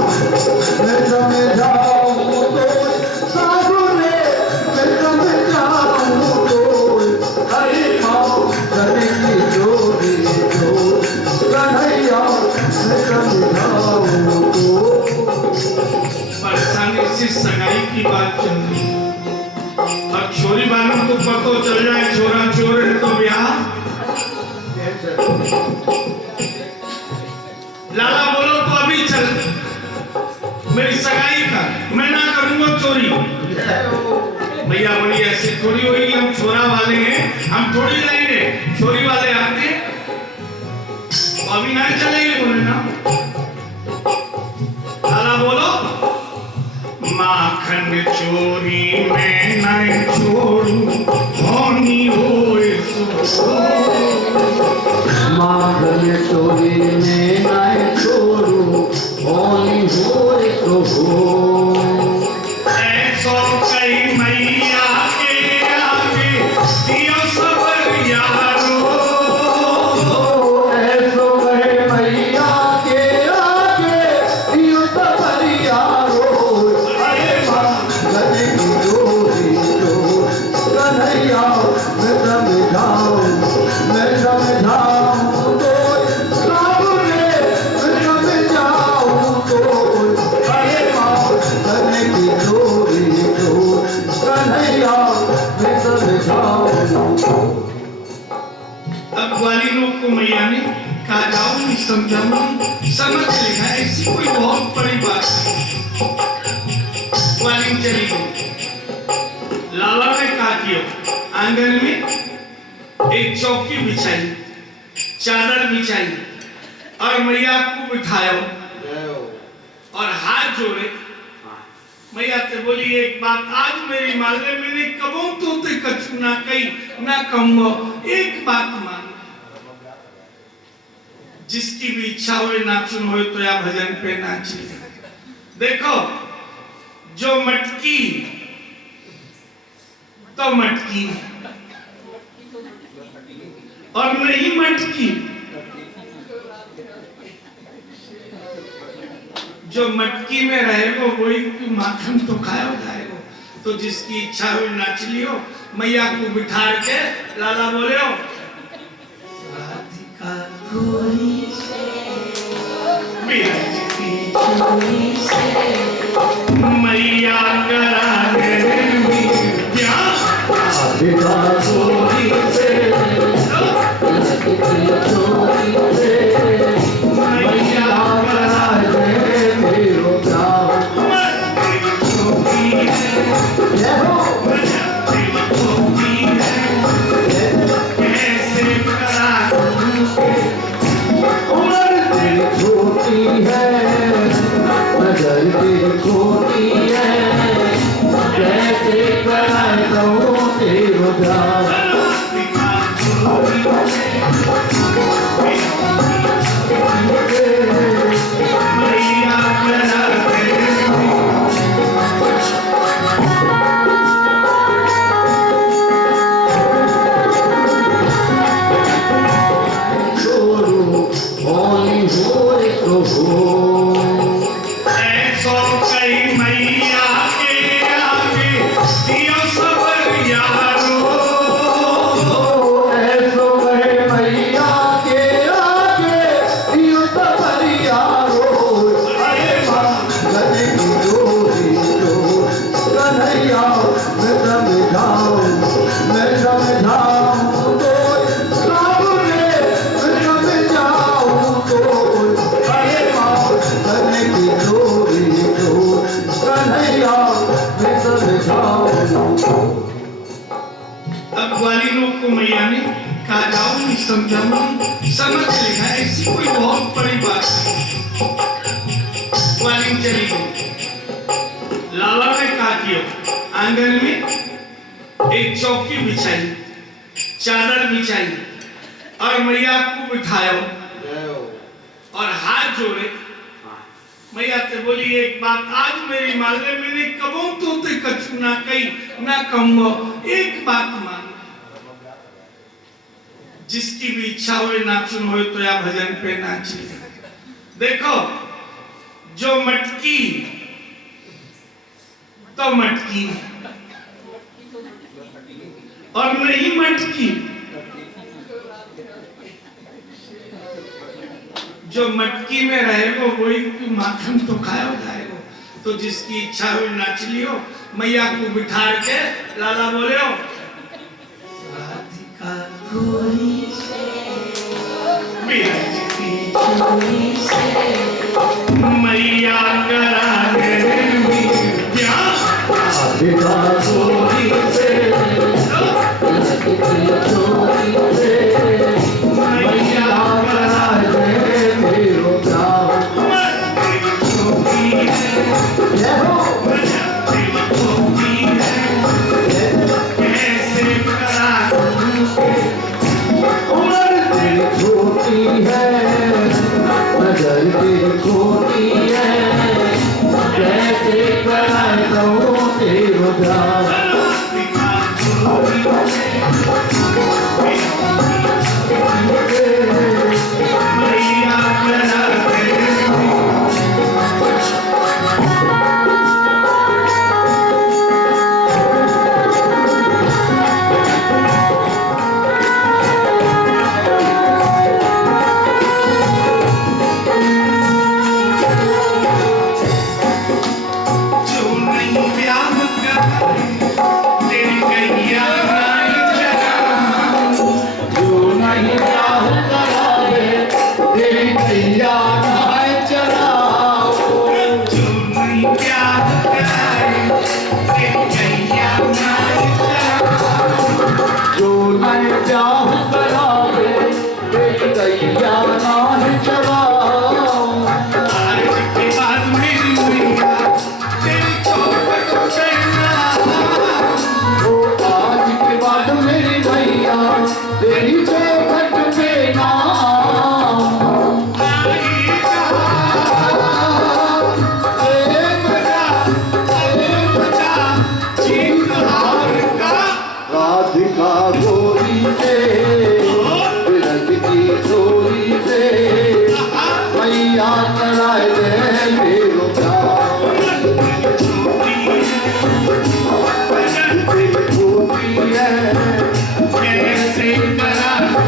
तो, साधु रे मैं समझाऊं तो। अरे माँ घर की चोरी छोड़ कन्हैया मैं समझाऊं तो। बरसाने से सगाई की बात चल रही है, अब छोरी वालों को पतो चल जाए छोरा चोर है तो ब्याह। लाला बोलो तो अभी चल, मेरी सगाई का मैं ना करूंगा चोरी। भैया बोली ऐसे थोड़ी होगी, हम छोरा वाले हैं, हम थोड़ी रहेंगे, छोरी वाले आते तो अभी ना चलेंगे बोले ना। लाला बोलो, माखन चोरी में नहीं छोड़ू, होनी होए सो। माखन चोरी में नहीं छोड़ू, होनी होए तो हो। ऐसो कई मैया के आगे दियो सबर यारो, अब ग्वालिनों को मैया ने कहा जाओ नहीं समझाऊं, समझ लेगा, ऐसी कोई बहुत बड़ी बात नहीं। ग्वालिन चली गई। लाला ने कहा कि आंगन में एक चौकी बिछाई, चादर बिछाई और मैया को बिठायो और हाथ जोड़े। मैया ते बोली एक बात, आज मेरी माले मैंने कबो तो ते कछु ना कही ना कहूंगा, एक बात मान, जिसकी भी इच्छा हो नाचुन हो तो या भजन पे नाची। देखो जो मटकी तो मटकी और नहीं मटकी, जो मटकी में रहेगो वही माखन तो खायो जाएगो। तो जिसकी इच्छा हो नाच लियो। मैया को बिठा के लाला बोले हो राधिका गोरी से बिरजती गोरी से मैया करा दे क्या राधिका गोरी से बिरजती गोरी से मैया करा दे मेरो प्यार। जय हो उम्र तेरी छोटी है, नजर तेरी छोटी है, कैसे कराए कहूँ तेरो प्यार। अब ग्वालिनों को मैया ने कहा जाओ नहीं समझाऊं, समझ लेगा, ऐसी कोई बहुत बड़ी बात नहीं। ग्वालिन चली गई। लाला ने कहा कि आंगन में एक चौकी बिछाई, चादर बिछाई और मैया को बिठायो और हाथ जोड़े। मैया ते बोली एक बात, आज मेरी माले मैंने कबो तो ते कछु ना कही ना कहूंगा, एक बात मान, जिसकी भी इच्छा हो नाचुन हो तो या भजन पे नाची। देखो जो मटकी तो मटकी और नहीं मटकी, जो मटकी में रहेगो वही माखन तो खायो जाएगो। तो जिसकी इच्छा हो नाच लियो। मैया को बिठा के लाला बोले हो राधिका गोरी से बिरजती गोरी से मैया करा दे क्या राधिका गोरी से बिरजती गोरी से मैया करा दे मेरो प्यार। जय हो उम्र तेरी छोटी है, राह करावे तेरी गैया नाह चराओ आज के बाद मेरी मैया तेरी चौखट पे ना ओ आज के बाद मेरी भैया तेरी चौखट पे नाम राधिका गोरी से विरज की चोरी से मैया कराए दे मेरो प्यार छोटी है कैसे करा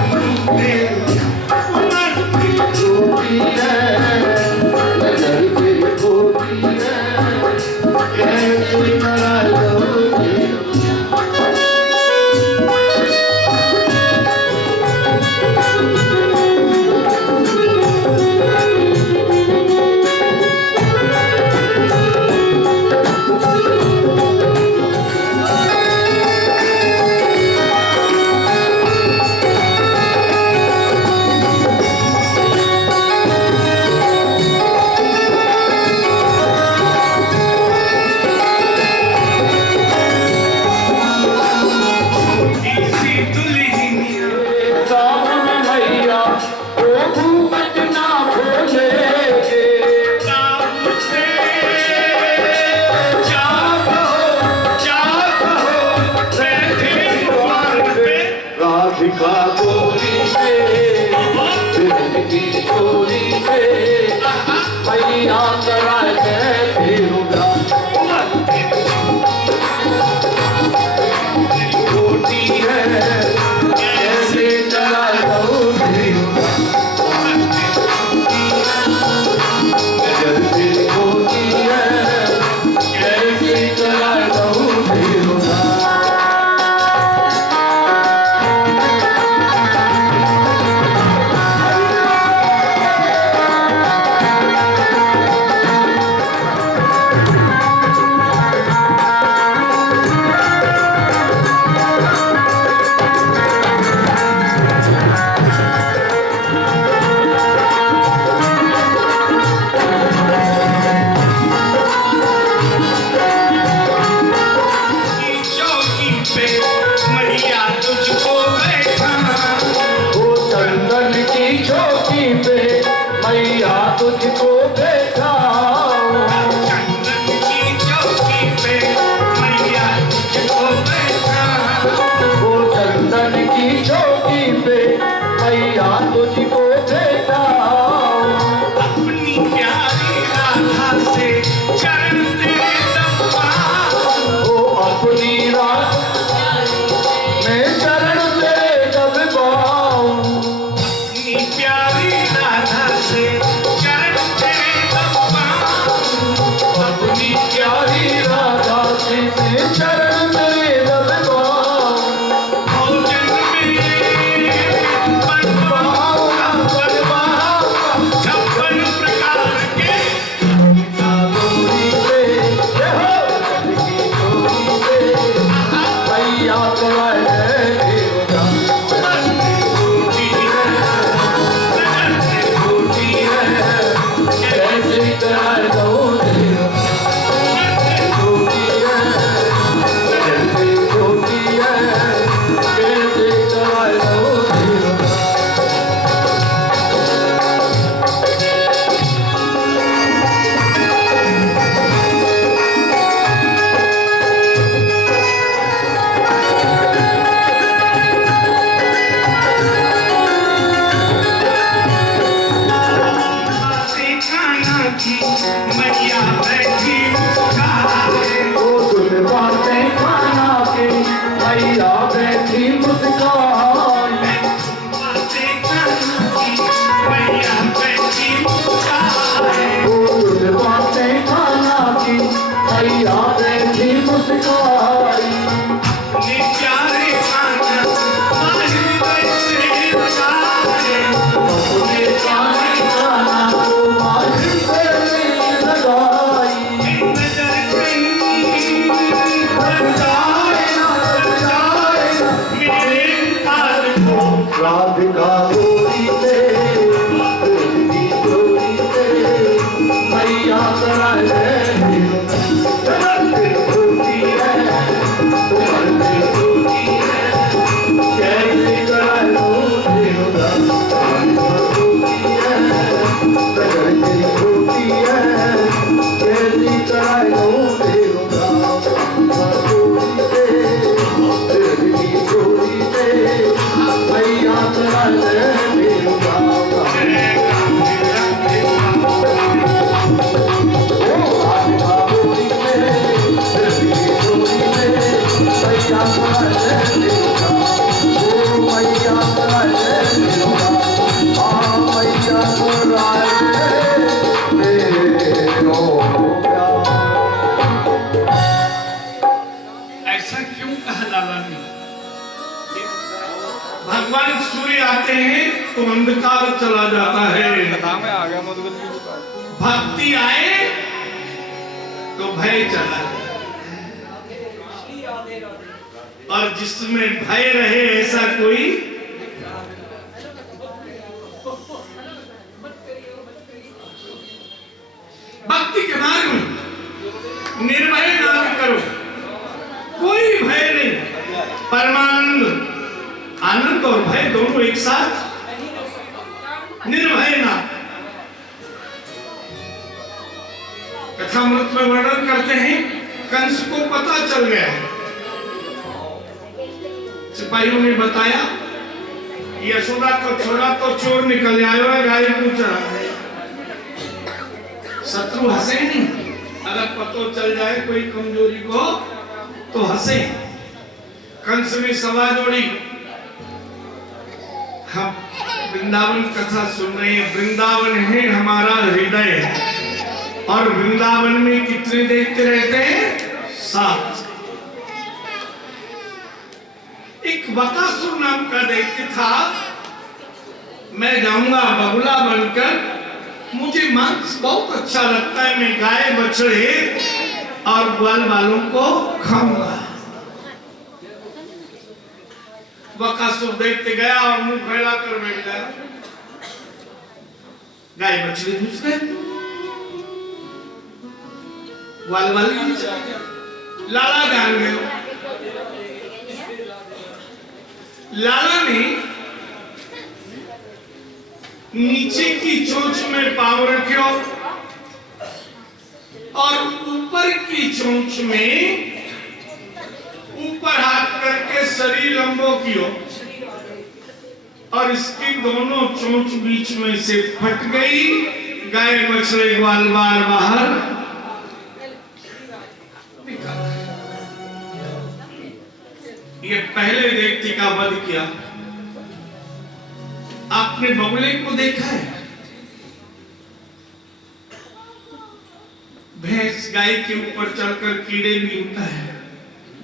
राधिका गोरी से तेरी गोरी से मैया करा ले रोटी है तुम्हारी रोटी है कैसे करा लो रोटी है तेरी रोटी है कैसे करा लो भगवान सूर्य आते हैं तो अंधकार चला जाता है, भक्ति आए तो भय चला जाए, और जिसमें भय रहे ऐसा कोई भक्ति के मार्ग में निर्भय नाम करो, कोई भय नहीं। परमानंद, आनंद और भय दोनों एक साथ, निर्भय ना। कथामृत में वर्णन करते हैं, कंस को पता चल गया, सिपाहियों ने बताया यशोदा का छोरा तो चोर निकल आयो है, गाय पूछ रहा है। शत्रु हंसे नहीं, अगर पतो चल जाए कोई कमजोरी को तो हंसे। कंस ने सभा जोड़ी, हम वृंदावन कथा सुन रहे हैं, वृंदावन है हमारा हृदय, और वृंदावन में कितने दैत्य रहते हैं? 7। एक बकासुर नाम का दैत्य था, मैं जाऊंगा बगुला बनकर, मुझे मांस बहुत अच्छा लगता है, मैं गाय बछड़े और ग्वाल बालों को खाऊंगा। बकासुर दैत्य गया और मुंह फैला कर बैठ गया, गाय बछड़े घुस गए, ग्वाल बाल लाला जान गए। लाला ने नीचे की चोंच में पांव रखे और ऊपर की चोंच में ऊपर हाथ करके शरीर लंबो कियो, और इसकी दोनों चोंच बीच में से फट गई, गाय बछड़े ग्वाल बार बाहर निकल। ये पहले व्यक्ति का वध किया। आपने बगुले को देखा है? भैंस गाय के ऊपर चढ़कर कीड़े बीनता है,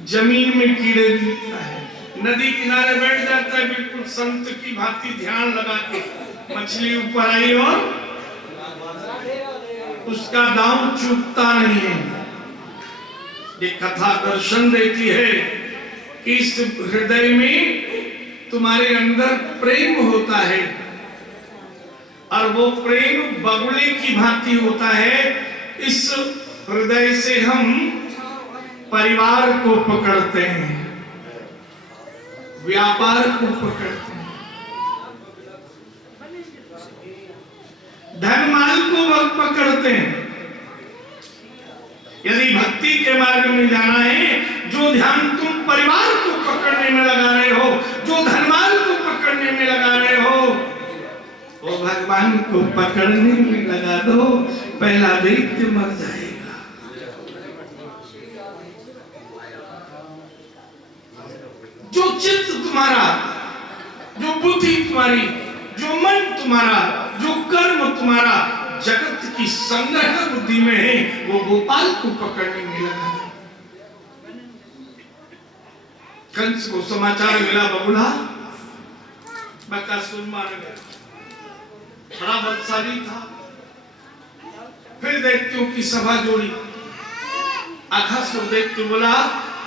जमीन में कीड़े बीनता है, नदी किनारे बैठ जाता है बिल्कुल संत की भांति ध्यान लगा के, मछली ऊपर आई और उसका दांव चूकता नहीं है। ये कथा दर्शन देती है कि इस हृदय में तुम्हारे अंदर प्रेम होता है, और वो प्रेम बगुले की भांति होता है। इस हृदय से हम परिवार को पकड़ते हैं, व्यापार को पकड़ते हैं, धन माल को पकड़ते हैं। यदि भक्ति के मार्ग में जाना है, जो ध्यान तुम परिवार को पकड़ने में लगा रहे हो, जो धनमाल को पकड़ने में लगा रहे हो, वो भगवान को पकड़ने में लगा दो, पहला दैत्य मर जाएगा। जो चित्त तुम्हारा, जो बुद्धि तुम्हारी, जो मन तुम्हारा, जो कर्म तुम्हारा जगत की संग्रह बुद्धि में है, वो गोपाल को पकड़ने में लगा। कंस को समाचार मिला बगुला बकासुर मार गया, बड़ा बलशाली था। फिर दैत्यों की सभा जोड़ी, अघासुर दैत्य बोला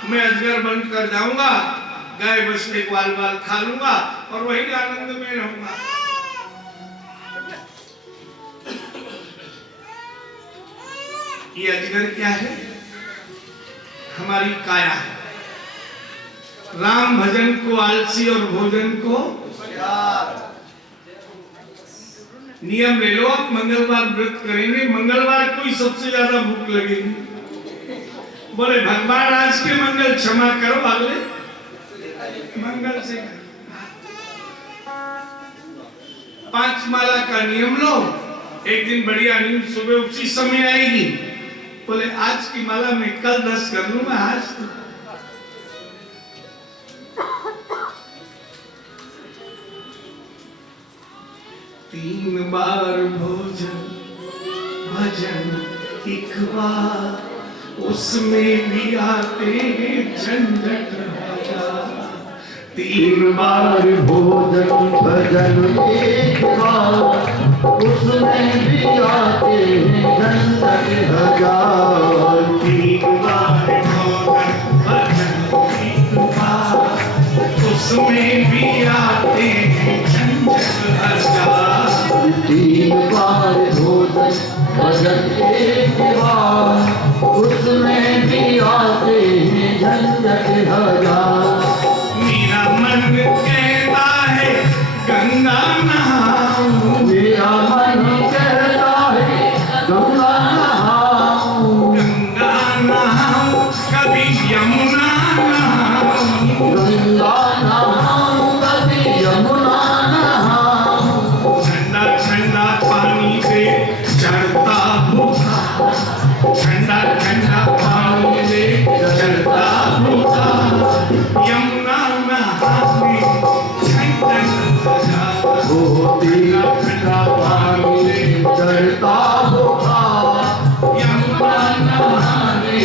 मैं अजगर बनकर जाऊंगा, गाय बछड़े ग्वाल बाल खा लूंगा और वही आनंद में रहूंगा। ये अजगर क्या है? हमारी काया है। राम भजन को आलसी और भोजन को नियम ले लो। आप मंगलवार व्रत करेंगे, मंगलवार को ही सबसे ज्यादा भूख लगेगी। बोले भगवान आज के मंगल क्षमा करो, अगले मंगल से करो। 5 माला का नियम लो। एक दिन बढ़िया नींद सुबह उसी समय आएगी। बोले आज की माला में कल 10 कर लूंगा, आज तो। तीन बार भोजन भजन एक बार, उसमें भी आते हैं झंझट हजार। 3 बार भोजन भजन एक बार, उसमें भी आते हैं झंझट हजार। 3 बार भोजन भजन एक बार, उसमें भी आते हैं झंझट हजार। 3 बार भोजन भजन एक बार, उसमें भी आते हैं झंझट हजार। मेरा मन कहता है गंगा नहाऊं, मेरा मन कहता है गंगा नहाऊं, गंगा नहाऊं, कभी यमुना नहाऊं, गंगा नहाऊं, कभी यमुना नहाऊं। ठंडा ठंडा पानी से चढ़ता भूखा, ठंडा ठंडा पानी से चढ़ता भूखा, यमुना नहाने झंझट हजार। ठंडा पानी से चढ़ता भूखा, यमुना नहाने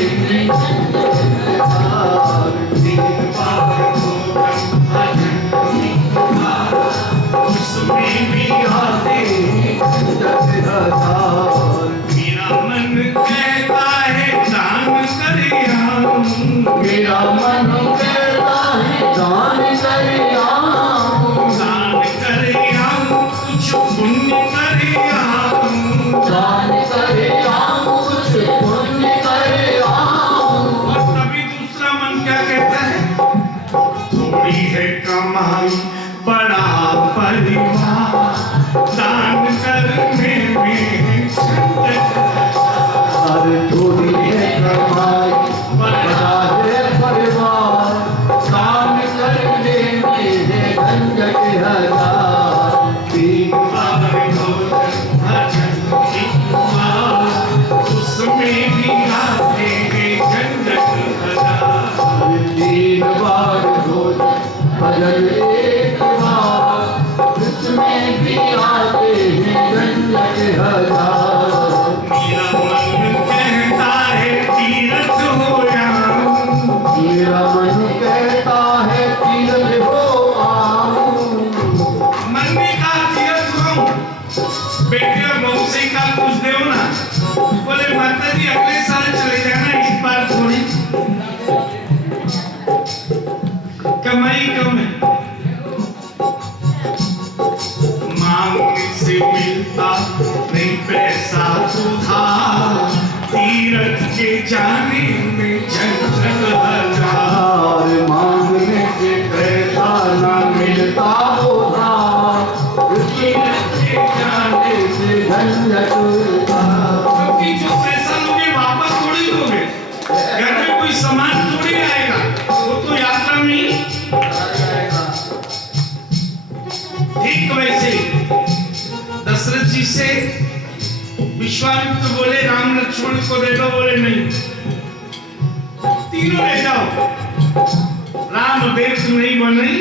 तीन बार भोजन भजन एक बार, उसमें भी आते हैं झंझट हजार। मेरा मन कहता है दान करे हम, मेरा मन कहता है दान करे आऊं, दान करे हम, कुछ पुण्य करे हम, दान करे आऊं, कुछ पुण्य करे आऊं। और तभी दूसरा मन क्या कहता है? थोड़ी है कमाई बड़ा परिवार, दान करने में झंझट हजार। थोड़ी है कमाई बड़ा है परिवार, दान करने में है झंझट हजार। 3 बार भोजन भजन एक बार, उसमें भी आते हैं झंझट हजार। 3 बार भोजन भजन एक बार, उसमें भी आते हैं झंझट हजार। मेरा मन कहता है तीरथ हो जाऊं, मेरा मन कहता है तीरथ हो आऊं, मन में कहा तीरथ हो, बेटे और बहू से कहा कुछ दो ना। बोले माता जी अगले साल चले जाना, इस बार थोड़ी। कमाई कम है, मांगने से मिलता नहीं पैसा उधार, तीरथ के जाने में झंझट हजार। मांगने से पैसा न मिलता उधार, तीरथ के जाने से झंझट हजार। क्योंकि जो पैसा लोगे वापस थोड़ी दोगे, घर में कोई सामान थोड़ी आएगा, वो तो यात्रा में ही। ठीक वैसे दशरथ जी से विश्वामित्र बोले राम लक्ष्मण को दे दो, बोले नहीं, तीनों ले जाओ। राम देव नहीं बनी,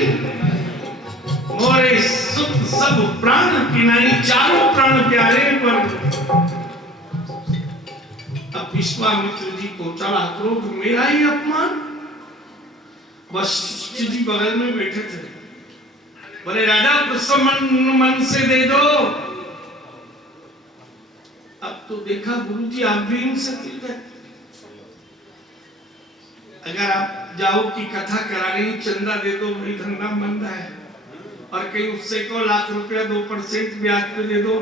मोरे सुख सब प्राण किनाई, चारों प्राण प्यारे पर। अब विश्वामित्र जी को चढ़ा क्रोध, मेरा ही अपमान। वशिष्ठ जी बगल में बैठे थे, बोले राजा प्रसन्न मन से दे दो। अब तो देखा गुरुजी आप भी इनसे मिल गए। अगर आप जाओ की कथा करा रही, चंदा दे दो, वही धंधा मंदा है। और कहीं उससे को लाख रुपया 2% ब्याज पे दे दो,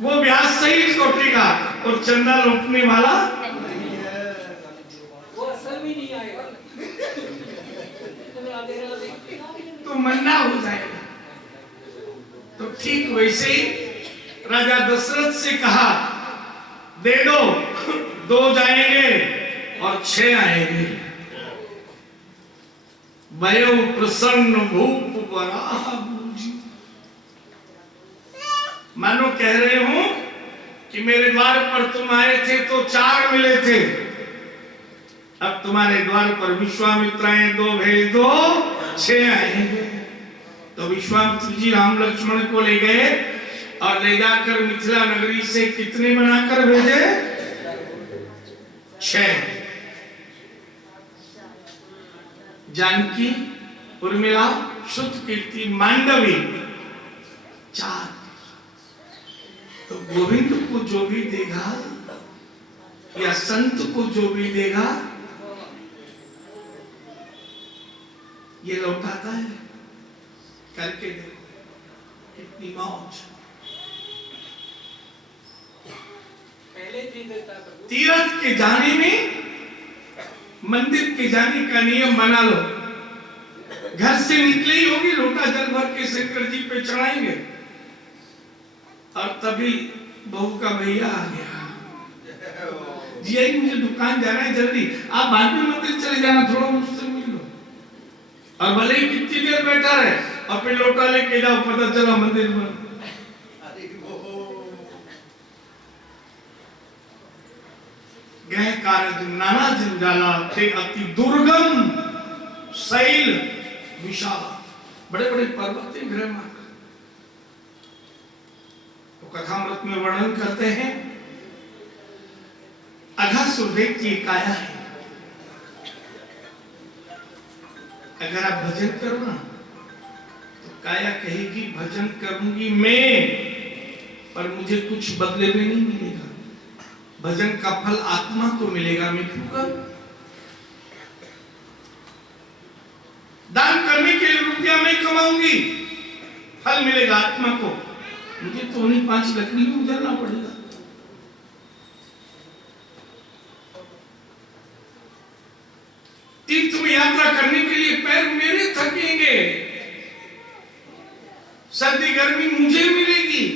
वो ब्याज सही लौटेगा और चंदा लौटने वाला वो असर भी नहीं आएगा। तो मन्ना हो जाएगा। तो ठीक वैसे ही राजा दशरथ से कहा दे दो, 2 जाएंगे और 6 आएंगे। वयो प्रसन्न भूप वराह बूझी। मानो कह रहे हूं कि मेरे द्वार पर तुम आए थे तो 4 मिले थे, अब तुम्हारे द्वार पर विश्वामित्र आए, 2 भेज दो, 6 आएंगे। तो विश्वामित्र जी राम लक्ष्मण को ले गए और ले जाकर मिथिला नगरी से कितने बनाकर भेजे? 6। जानकी, उर्मिला, श्रुतकीर्ति, मांडवी 4। तो गोविंद को जो भी देगा या संत को जो भी देगा ये लौटाता है। करके देखो कितनी मौज। पहले दे देता प्रभु। तीर्थ के जाने में, मंदिर के जाने का नियम बना लो। घर से निकले ही होगी, लोटा जल भर के शंकर जी पे चढ़ाएंगे और तभी बहू का भैया आ गया, जी आई मुझे दुकान जाना है, जल्दी आप बाद में मंदिर चले जाना, थोड़ा मुझसे मिल लो। और भले ही कितनी देर बैठा रहे और फिर लोटा लेके जाओ, पता चला मंदिर में। गृह कार्य नाना जंजाला थे, अति दुर्गम शैल विशाल, बड़े बड़े पर्वत हैं गृह मार्ग। तो कथामृत में वर्णन करते हैं अघासुर की काया है। अगर आप भजन करो ना तो काया कहेगी भजन करूंगी मैं, पर मुझे कुछ बदले में नहीं मिलेगा। भजन का फल आत्मा को मिलेगा, मैं क्यों करूं? दान करने के लिए रुपया मैं कमाऊंगी, फल मिलेगा आत्मा को, मुझे तो उन्हीं 5 लकड़ी में उजरना पड़ेगा। तीर्थ में यात्रा करने के लिए पैर मेरे थकेंगे, सर्दी गर्मी मुझे मिलेगी,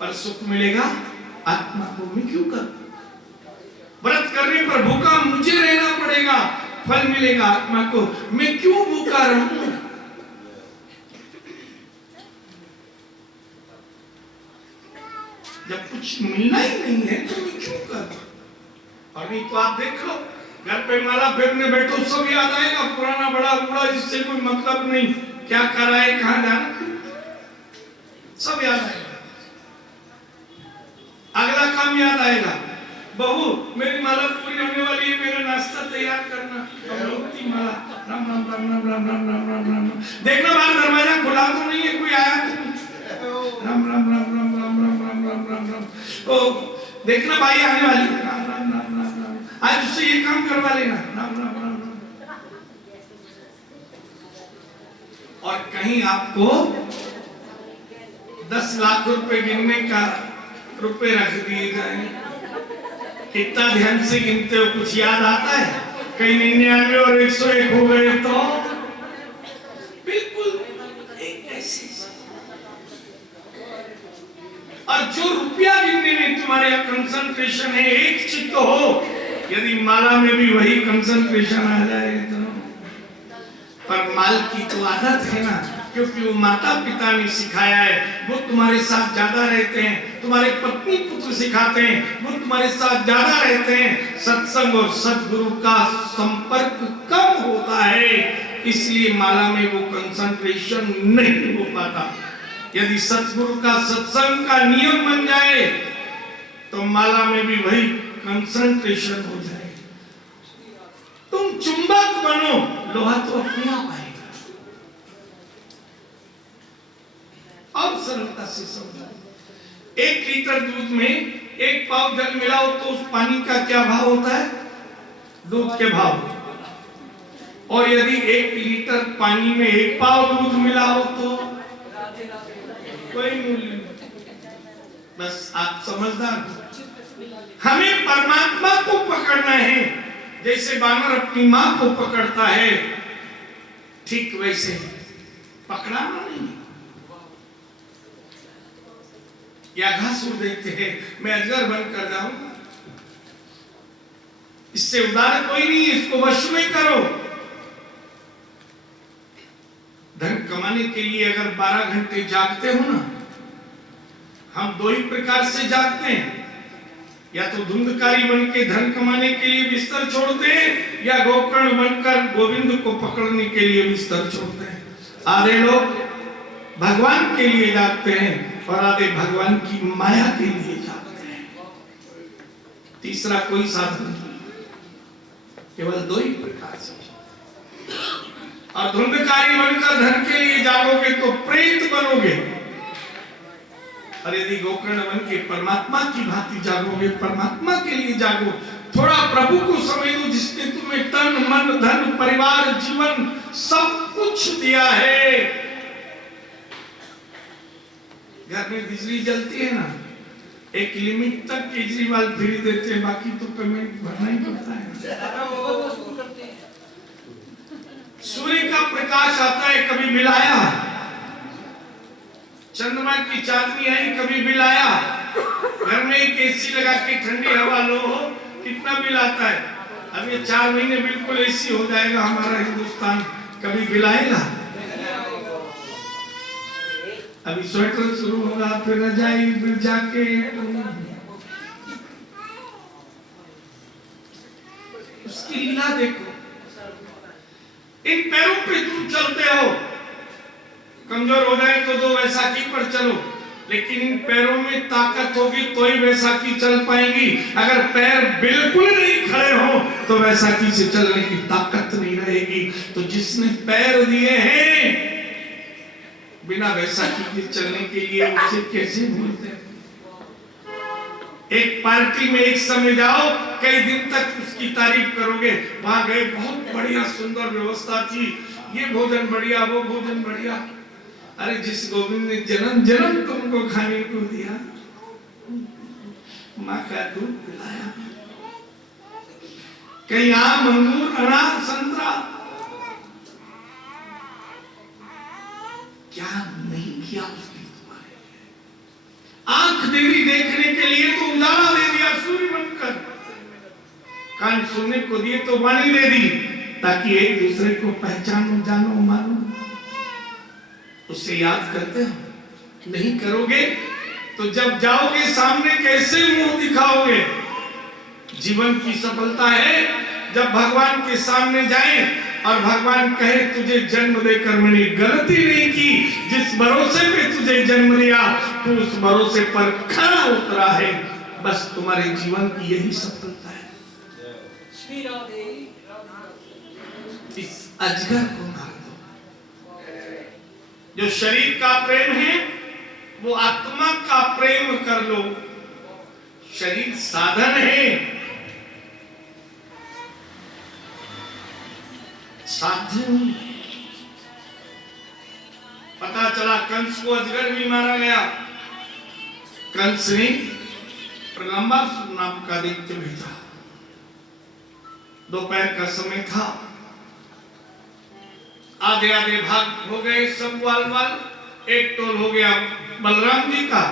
पर सुख मिलेगा आत्मा को, मैं क्यों करूं? व्रत करने पर भूखा मुझे रहना पड़ेगा, फल मिलेगा आत्मा को, मैं क्यों भूखा रहूं? जब कुछ मिलना ही नहीं है तो मैं क्यों करूं? और नहीं तो आप देख लो, घर पे माला फेरने बैठो सब याद आएगा, पुराना बड़ा बूढ़ा जिससे कोई मतलब नहीं, क्या कराए, कहां जाना, सब याद आएगा। अगला काम याद आएगा, बहू मेरी माला पूरी होने वाली है, मेरा नाश्ता तैयार करना, माला, राम राम राम राम राम राम राम राम राम, देखना बाहर दरवाजा खुला तो नहीं है, कोई आया तो राम राम राम राम राम राम राम राम राम राम, ओ देखना भाई आने वाली, राम राम राम राम राम, आज उससे ये काम करवा लेना, राम राम राम राम। और कहीं आपको 10 लाख रुपए गिनने का रुपए रख दिए जाए, कितना ध्यान से गिनते हो, कुछ याद आता है? कहीं 99 और 101 हो गए तो बिल्कुल एक ऐसे। और जो रुपया गिनने में तुम्हारे कंसंट्रेशन है, एक चित्त हो, यदि माला में भी वही कंसंट्रेशन आ जाए तो, पर माल की तो आदत है ना, क्योंकि वो माता पिता ने सिखाया है, वो तुम्हारे साथ ज्यादा रहते हैं, तुम्हारे पत्नी पुत्र सिखाते हैं, वो तुम्हारे साथ ज्यादा रहते हैं। सत्संग और सद्गुरु का संपर्क कम होता है, इसलिए माला में वो कंसंट्रेशन नहीं हो पाता। यदि सद्गुरु का सत्संग का नियम बन जाए तो माला में भी वही कंसंट्रेशन हो जाए। तुम चुंबक बनो, लोहा तो अपने आप आएगा। अब सरलता से समझो, 1 लीटर दूध में 1 पाव जल मिलाओ तो उस पानी का क्या भाव होता है? दूध के भाव। और यदि 1 लीटर पानी में 1 पाव दूध मिला हो तो कोई मूल्य नहीं। बस आप समझदार हो। हमें परमात्मा को पकड़ना है, जैसे बानर अपनी मां को पकड़ता है, ठीक वैसे पकड़ाना नहीं। या घासुर देखते हैं, मैं अजगर बनकर जाऊंगा, इससे उदार कोई नहीं है, इसको वश में करो। धन कमाने के लिए अगर 12 घंटे जागते हो ना, हम 2 ही प्रकार से जागते हैं, या तो धुंधकारी बन के धन कमाने के लिए बिस्तर छोड़ते हैं, या गोकर्ण बनकर गोविंद को पकड़ने के लिए बिस्तर छोड़ते हैं। आधे लोग भगवान के लिए जागते हैं और आधे भगवान की माया के लिए जागते हैं। तीसरा कोई साधन नहीं, केवल 2 ही प्रकार से। और धुंधकारी बनकर धन के लिए जागोगे तो प्रेत बनोगे, और यदि गोकर्ण बन के परमात्मा की भांति जागोगे, परमात्मा के लिए जागो। थोड़ा प्रभु को समय दो, जिसने तुम्हें तन मन धन परिवार जीवन सब कुछ दिया है। घर में बिजली जलती है ना, एक लिमिट तक केजरीवाल फ्री देते हैं, बाकी तो पेमेंट भरना ही पड़ता है। सूर्य का प्रकाश आता है, कभी बिल आया? चंद्रमा की चांदनी आई, कभी बिल आया? घर में एक एसी लगा के ठंडी हवा लो, कितना बिल आता है? अब ये 4 महीने बिल्कुल एसी हो जाएगा हमारा हिंदुस्तान, कभी बिल आएगा? अभी स्वेटर शुरू होगा, फिर रजाई, फिर जाके उसकी लीला देखो। इन पैरों पे तुम चलते हो, कमजोर हो जाए तो 2 वैसाखी पर चलो, लेकिन इन पैरों में ताकत होगी तो ही वैसाखी चल पाएंगी। अगर पैर बिल्कुल नहीं खड़े हो तो वैसाखी से चलने की ताकत नहीं रहेगी। तो जिसने पैर दिए हैं बिना वैसाखी के चलने के लिए, उसे कैसे भूलते हैं? एक पार्टी में एक समय जाओ, कई दिन तक उसकी तारीफ करोगे। वहां गए, बहुत बढ़िया सुंदर व्यवस्था थी, ये भोजन बढ़िया, वो भोजन बढ़िया। अरे जिस गोविंद ने जन्म जन्म तुमको खाने को दिया, माँ का दूध पिलाया, कहीं आम अंगूर अनार संतरा क्या नहीं किया उसने तुम्हारे लिए। आंख दे दी देखने के लिए तो उजाला दे दिया सूर्य बनकर, कान सुनने को दिए तो वाणी दे दी, ताकि एक दूसरे को पहचानो, जानो, मानो। उससे याद करते हो? नहीं करोगे तो जब जाओगे सामने कैसे मुंह दिखाओगे? जीवन की सफलता है जब भगवान के सामने जाए और भगवान कहे, तुझे जन्म देकर मैंने गलती नहीं की, जिस भरोसे पे तुझे जन्म दिया तू उस भरोसे पर खरा उतरा है। बस तुम्हारे जीवन की यही सफलता है। इस अजगर को मार दो। जो शरीर का प्रेम है वो आत्मा का प्रेम कर लो। शरीर साधन है, साध्य नहीं। पता चला कंस को अजगर भी मारा गया। कंस ने प्रलंबासुर नाम का दैत्य भेजा। दोपहर का समय था, आधे आधे भाग हो गए सब वाल वाल। एक टोल हो गया बलराम जी का,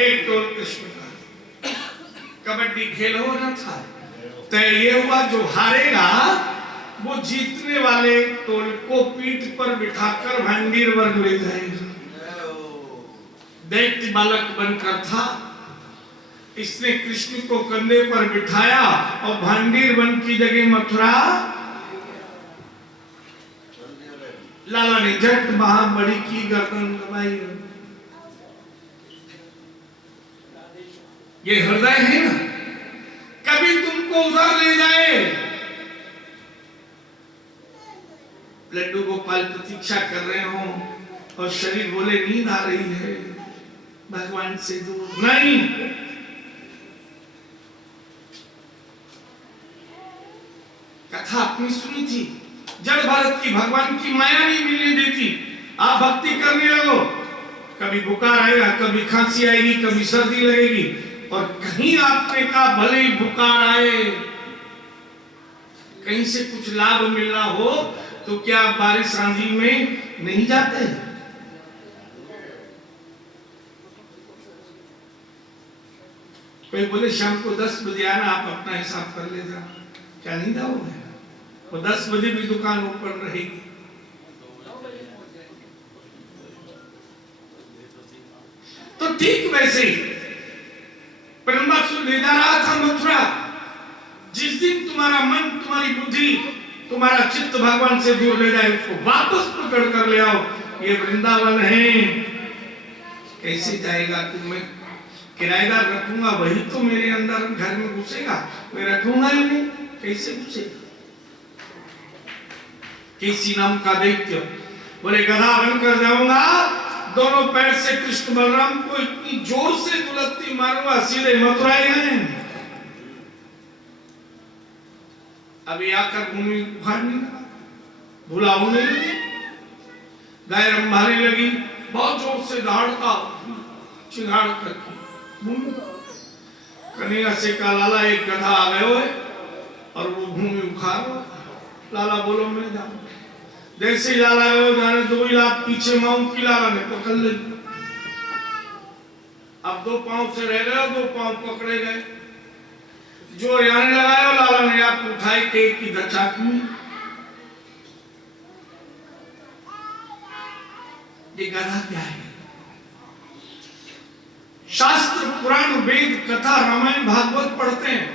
एक टोल कृष्ण का। कबड्डी खेल हो रहा था। तय ये हुआ जो हारेगा वो जीतने वाले टोल को पीठ पर बिठाकर भांडीर वर्ग ले जाएगा। दैत्य बालक बनकर था, इसने कृष्ण को कंधे पर बिठाया और भांडीर वन की जगह मथुरा लाला ने झट महाबड़ी की गर्दन दबाई। ये हृदय है ना, कभी तुमको उधर ले जाए। लड्डू गोपाल प्रतीक्षा कर रहे हो और शरीर बोले नींद आ रही है, भगवान से दूर नहीं। कथा आपने सुनी थी, जड़ भारत की भगवान की माया नहीं मिलने देती। आप भक्ति करने लगो, कभी बुखार आएगा, कभी खांसी आएगी, कभी सर्दी लगेगी, और कहीं आपने कहा भले ही बुखार आए, कहीं से कुछ लाभ मिलना हो तो क्या बारिश आंधी में नहीं जाते? कोई बोले शाम को 10 बजे आना, आप अपना हिसाब कर ले जाना, क्या नहीं जाओगे? वो 10 बजे भी दुकान ओपन रहेगी। तो ठीक वैसे ही ब्रह्मासुर ले जा रहा था मथुरा। जिस दिन तुम्हारा मन, तुम्हारी बुद्धि, तुम्हारा चित्त भगवान से दूर ले जाए, उसको वापस पकड़ कर ले आओ। ये वृंदावन है, कैसे जाएगा? तुम्हें किराएदार रखूंगा, वही तो मेरे अंदर घर में घुसेगा, मैं रखूंगा ही नहीं, कैसे घुसेगा? किसी नाम का दैत्य बोले गधा बनकर जाऊंगा, दोनों पैर से कृष्ण बलराम को इतनी जोर से दुलत्ती मारूंगा, सीधे मथुरा गए। अभी आकर भूमि उखाड़ने लगा, भूला होने लगी, गाय रंभाने लगी, बहुत जोर से दहाड़ता चिंगाड़ करके भूमि। कन्हैया से कहा लाला एक गधा आ गए हो और वो भूमि उखाड़ो। लाला बोलो मैं जाऊं। जैसे ही लाला गए जाने 2 लाख पीछे माऊं की लाला ने पकड़ ली। अब 2 पांव से रह गए, 2 पांव पकड़े गए, जो आने लगाया लाला ने आप उठाई के की दचाक में। ये गधा क्या है? शास्त्र, पुराण, वेद, कथा, रामायण, भागवत पढ़ते हैं,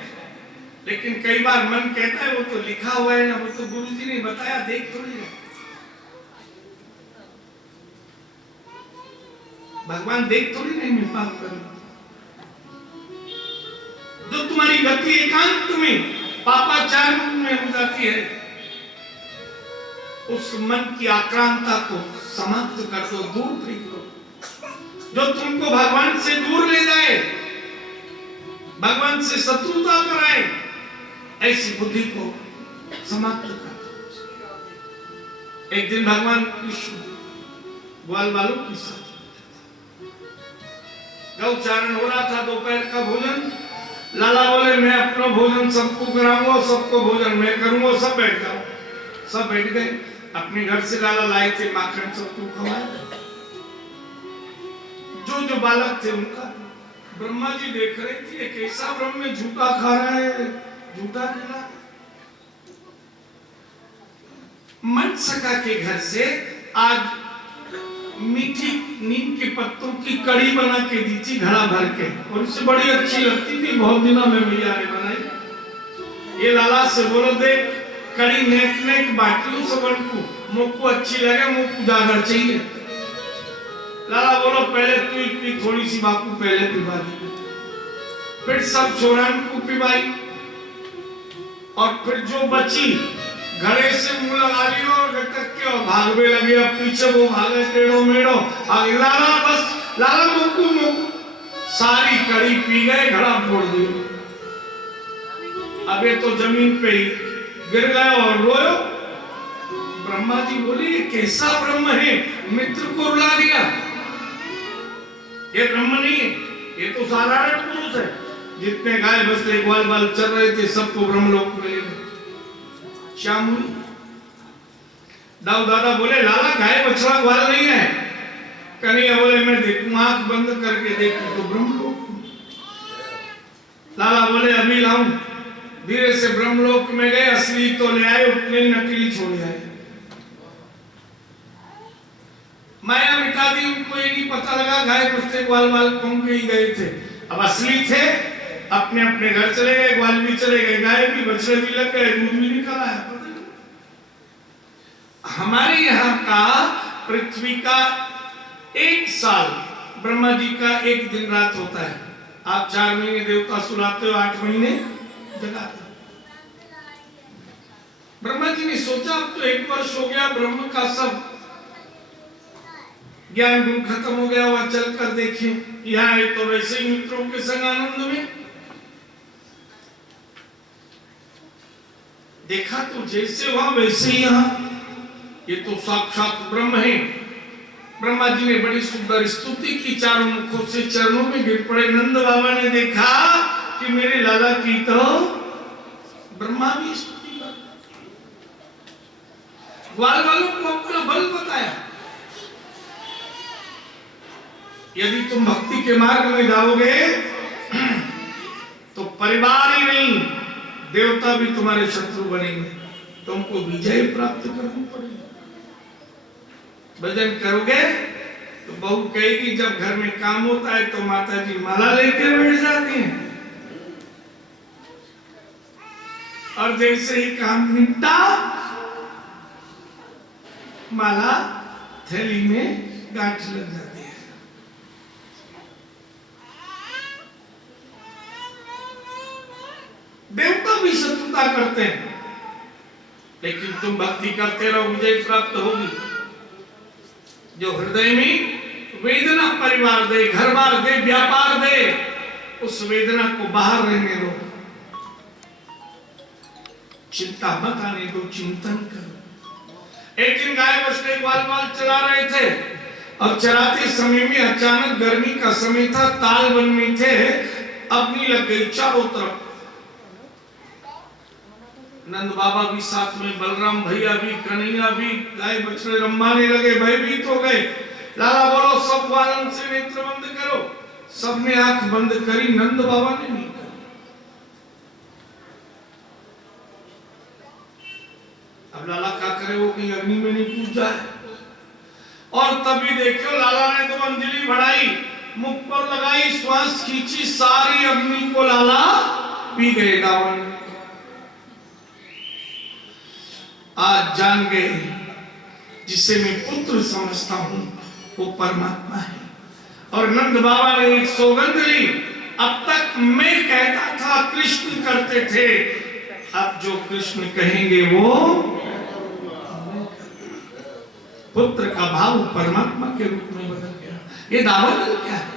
लेकिन कई बार मन कहता है वो तो लिखा हुआ है ना, वो तो गुरु जी ने बताया, देख थोड़ी है। भगवान देख थोड़ी नहीं मैं पाप करूं। जो तुम्हारी गति एकांत में पापाचार में हो जाती है, उस मन की आक्रांता को समाप्त कर दो, दूर फेंक दो। जो तुमको भगवान से दूर ले जाए, भगवान से शत्रुता कराए, ऐसी बुद्धि को समाप्त कर दो। एक दिन भगवान कृष्ण ग्वाल बालों के साथ गौचारण हो रहा था, दोपहर का भोजन। लाला बोले मैं अपना भोजन सबको कराऊंगा, सबको भोजन मैं करूंगा, सब बैठ जाओ। सब बैठ गए। अपने घर से लाला लाए थे माखन, सबको खवाया। जो बालक थे उनका। ब्रह्मा जी देख रहे थे कैसा ब्रह्म में झूठा खा रहा है, झूठा खिला। मन सका के घर से आज मीठी नीम के पत्तों की कड़ी बना के दी थी घड़ा भर के, और उससे बड़ी अच्छी लगती थी, बहुत दिनों में मैया ने बनाई। ये लाला से बोलो देख कड़ी नेक नेक बाटियों से बनकू, मुझको अच्छी लगे, मुझको ज्यादा चाहिए। लाला बोलो पहले तू इतनी थोड़ी सी बापू पहले पिवा दी, फिर सब छोरान को पिवाई, और फिर जो बची घड़े से मुंह लगा लियो और के भागवे लगे। अब पीछे वो भागे टेढ़ो मेढ़ो, आगे लाला बस लाला मोकू सारी कड़ी पी गए, घड़ा फोड़ दिया। अब ये तो जमीन पे ही गिर गए और रोयो। ब्रह्मा जी बोले ये कैसा ब्रह्म है, मित्र को रुला दिया। ये ब्रह्म नहीं है, ये तो साधारण पुरुष है। जितने गाय बछड़े ग्वाल बाल चल रहे थे सबको ब्रह्मलोक मिले। श्याम दाऊ दादा बोले लाला गाय बछड़ा ग्वाल नहीं है। कन्हैया बोले मैं देखूं, आंख बंद करके देखूं तो ब्रह्मलोक। लाला बोले अभी लाऊं। धीरे से ब्रह्मलोक में गए, असली तो ले आए, उतने नकली छोड़ आए। माया मिटा दी, उनको ये नहीं पता लगा गाय बछड़े ग्वाल बाल कौन के ही गए थे। अब असली थे, अपने अपने घर चले गए, ग्वाल भी चले गए, गाय भी बछड़े भी लग गए, दूध भी निकल आया। हमारे यहाँ का पृथ्वी का 1 साल ब्रह्मा जी का 1 दिन रात होता है। आप 4 महीने देवता सुलाते हो, 8 महीने जगाते हो। ब्रह्मा जी ने सोचा अब तो 1 वर्ष हो गया, ब्रह्म का सब ज्ञान गुण खत्म हो गया, वहां चल कर देखें। यहाँ है तो वैसे ही मित्रों के संग आनंद में। देखा तो जैसे वहां वैसे ही यहाँ, ये तो साक्षात ब्रह्म है। ब्रह्मा जी ने बड़ी सुंदर स्तुति की, चारों मुखों से चरणों में गिर पड़े। नंद बाबा ने देखा कि मेरे लाला की तो ब्रह्मा भी स्तुति कर, ग्वाल वालों को अपना बल बताया। यदि तुम भक्ति के मार्ग में जाओगे तो परिवार ही नहीं, देवता भी तुम्हारे शत्रु बनेंगे, तुमको विजय प्राप्त करनी पड़ेगी। भजन करोगे तो बहू कहेगी, जब घर में काम होता है तो माता जी माला लेके बैठ जाती हैं, और जैसे ही काम निपटा माला थैली में गांठ लग जाती है। देवता भी शत्रुता करते हैं, लेकिन तुम भक्ति करते रहो, विजय प्राप्त होगी। जो हृदय में वेदना परिवार दे, घर बार दे, व्यापार दे, उस वेदना को बाहर रहने दो, चिंता मत आने दो, चिंतन करो। एक दिन गाय बछड़े ग्वाल चला रहे थे, और चराते समय में अचानक गर्मी का समय था, ताल वन में थे, अग्नि लग गई चारों तरफ। नंद बाबा भी साथ में, बलराम भैया भी, कन्हैया भी, गाय बछड़े रंभाने लगे, भयभीत हो गए। लाला बोलो सब वालन से नेत्र बंद करो। सबने आंख बंद करी, नंद बाबा ने नहीं करी। अब लाला क्या करे, वो कहीं अग्नि में नहीं कूद जाए। और तभी देखो लाला ने तो अंजलि बढ़ाई, मुख पर लगाई, श्वास खींची, सारी अग्नि को लाला पी गए दावन। आज जान गए, जिसे मैं पुत्र समझता हूं वो परमात्मा है। और नंद बाबा ने एक सौगंध ली, अब तक मैं कहता था कृष्ण करते थे, अब जो कृष्ण कहेंगे वो पुत्र का भाव परमात्मा के रूप में बदल गया। ये दावा क्या है?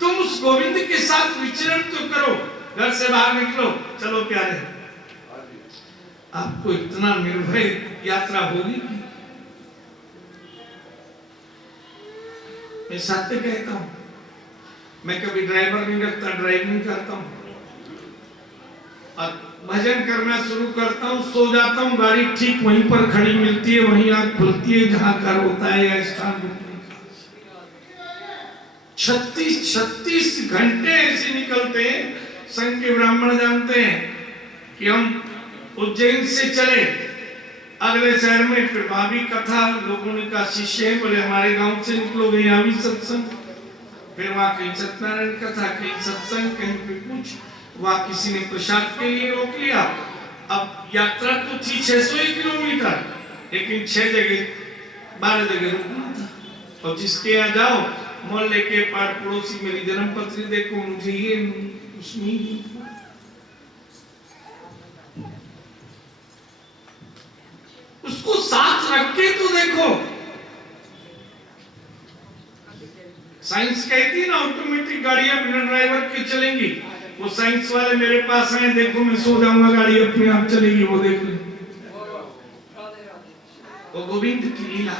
तुम उस गोविंद के साथ विचरण तो करो, घर से बाहर निकलो, चलो प्यारे, आपको इतना निर्भय यात्रा होगी। मैं सत्य कहता हूं, मैं कभी ड्राइवर नहीं रखता, ड्राइविंग करता हूं, और भजन करना शुरू करता हूं, सो जाता हूं, गाड़ी ठीक वहीं पर खड़ी मिलती है, वहीं आंख खुलती है जहां घर होता है या स्थान रुकने का। 36 घंटे ऐसे निकलते हैं। संघ के ब्राह्मण जानते हैं कि हम उज्जैन से चले अगले शहर में, फिर भाभी कथा, लोगों ने कहा शिष्य है, बोले हमारे गांव से निकलोगे, यहाँ भी सत्संग, फिर वहां कहीं सत्यनारायण कथा, कहीं सत्संग, कहीं पे कुछ, वहां किसी ने प्रसाद के लिए रोक लिया। अब यात्रा तो थी 600 किलोमीटर, लेकिन 6 जगह 12 जगह रुकना था। और जिसके यहाँ जाओ, मोहल्ले के पार पड़ोसी, मेरी जन्म पत्री देखो, मुझे ये उसमें उसको साथ रख के तो देखो। साइंस कहती है ना ऑटोमेटिक गाड़ियां बिना ड्राइवर के चलेंगी, वो साइंस वाले मेरे पास आए, देखो मैं सो जाऊंगा, गाड़ी अपने आप चलेगी, वो देख ले। वो गोविंद की लीला।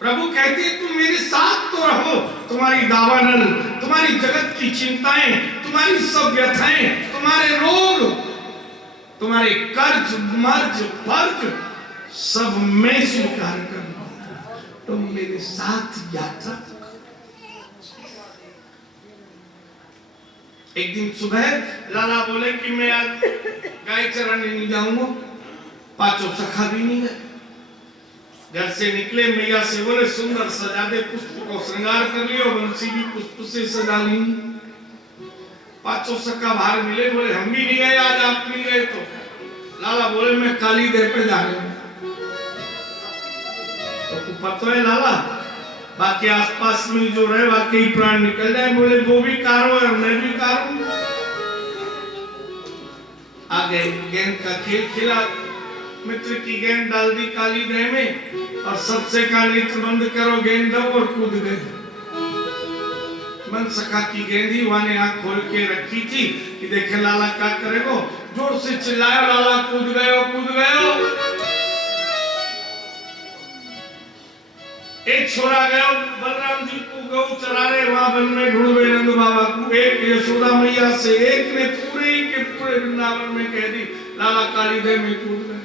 प्रभु कहते हैं तुम मेरे साथ तो रहो, तुम्हारी दावानल, तुम्हारी जगत की चिंताएं, तुम्हारी सब व्यथाएं, तुम्हारे रोग, तुम्हारे कर्ज मर्ज फर्ज सब मैं स्वीकार करूंगा, तुम मेरे साथ यात्रा करो। एक दिन सुबह लाला बोले कि मैं आज गाय चराने नहीं जाऊंगा, पांचों सखा भी नहीं गए। घर से निकले, मैया से बोले सुंदर सजा दे, पुष्प को श्रृंगार कर लियो, बंसी भी पुष्प से सजा ली। पांचों सखा बाहर मिले, बोले हम भी नहीं गए आज, आप नहीं गए तो। लाला बोले मैं काली देह पे जा रहा हूं। तो पता है लाला, बाकी आसपास में जो रहे वाकई प्राण निकल जाए। बोले वो भी कारो है, मैं भी कारो। आगे गेंद का खेल खेला, मित्र की गेंद डाल दी काली देह में, और सबसे का नेत्र बंद करो, गेंद दो और कूद गए। मन सखा की गेंदी वाने आंख खोल के रखी थी कि देखे लाला क्या करेगो। जोर से चिल्लाया, लाला कूद गयो, कूद गयो। एक छोरा गयो बलराम जी को गौ चरा रहे वहां वन में ढूंढवे नंद बाबा को। एक यशोदा मैया से एक ने पूरे के पूरे वृंदावन में कह दी लाला कालीदह में कूद गए।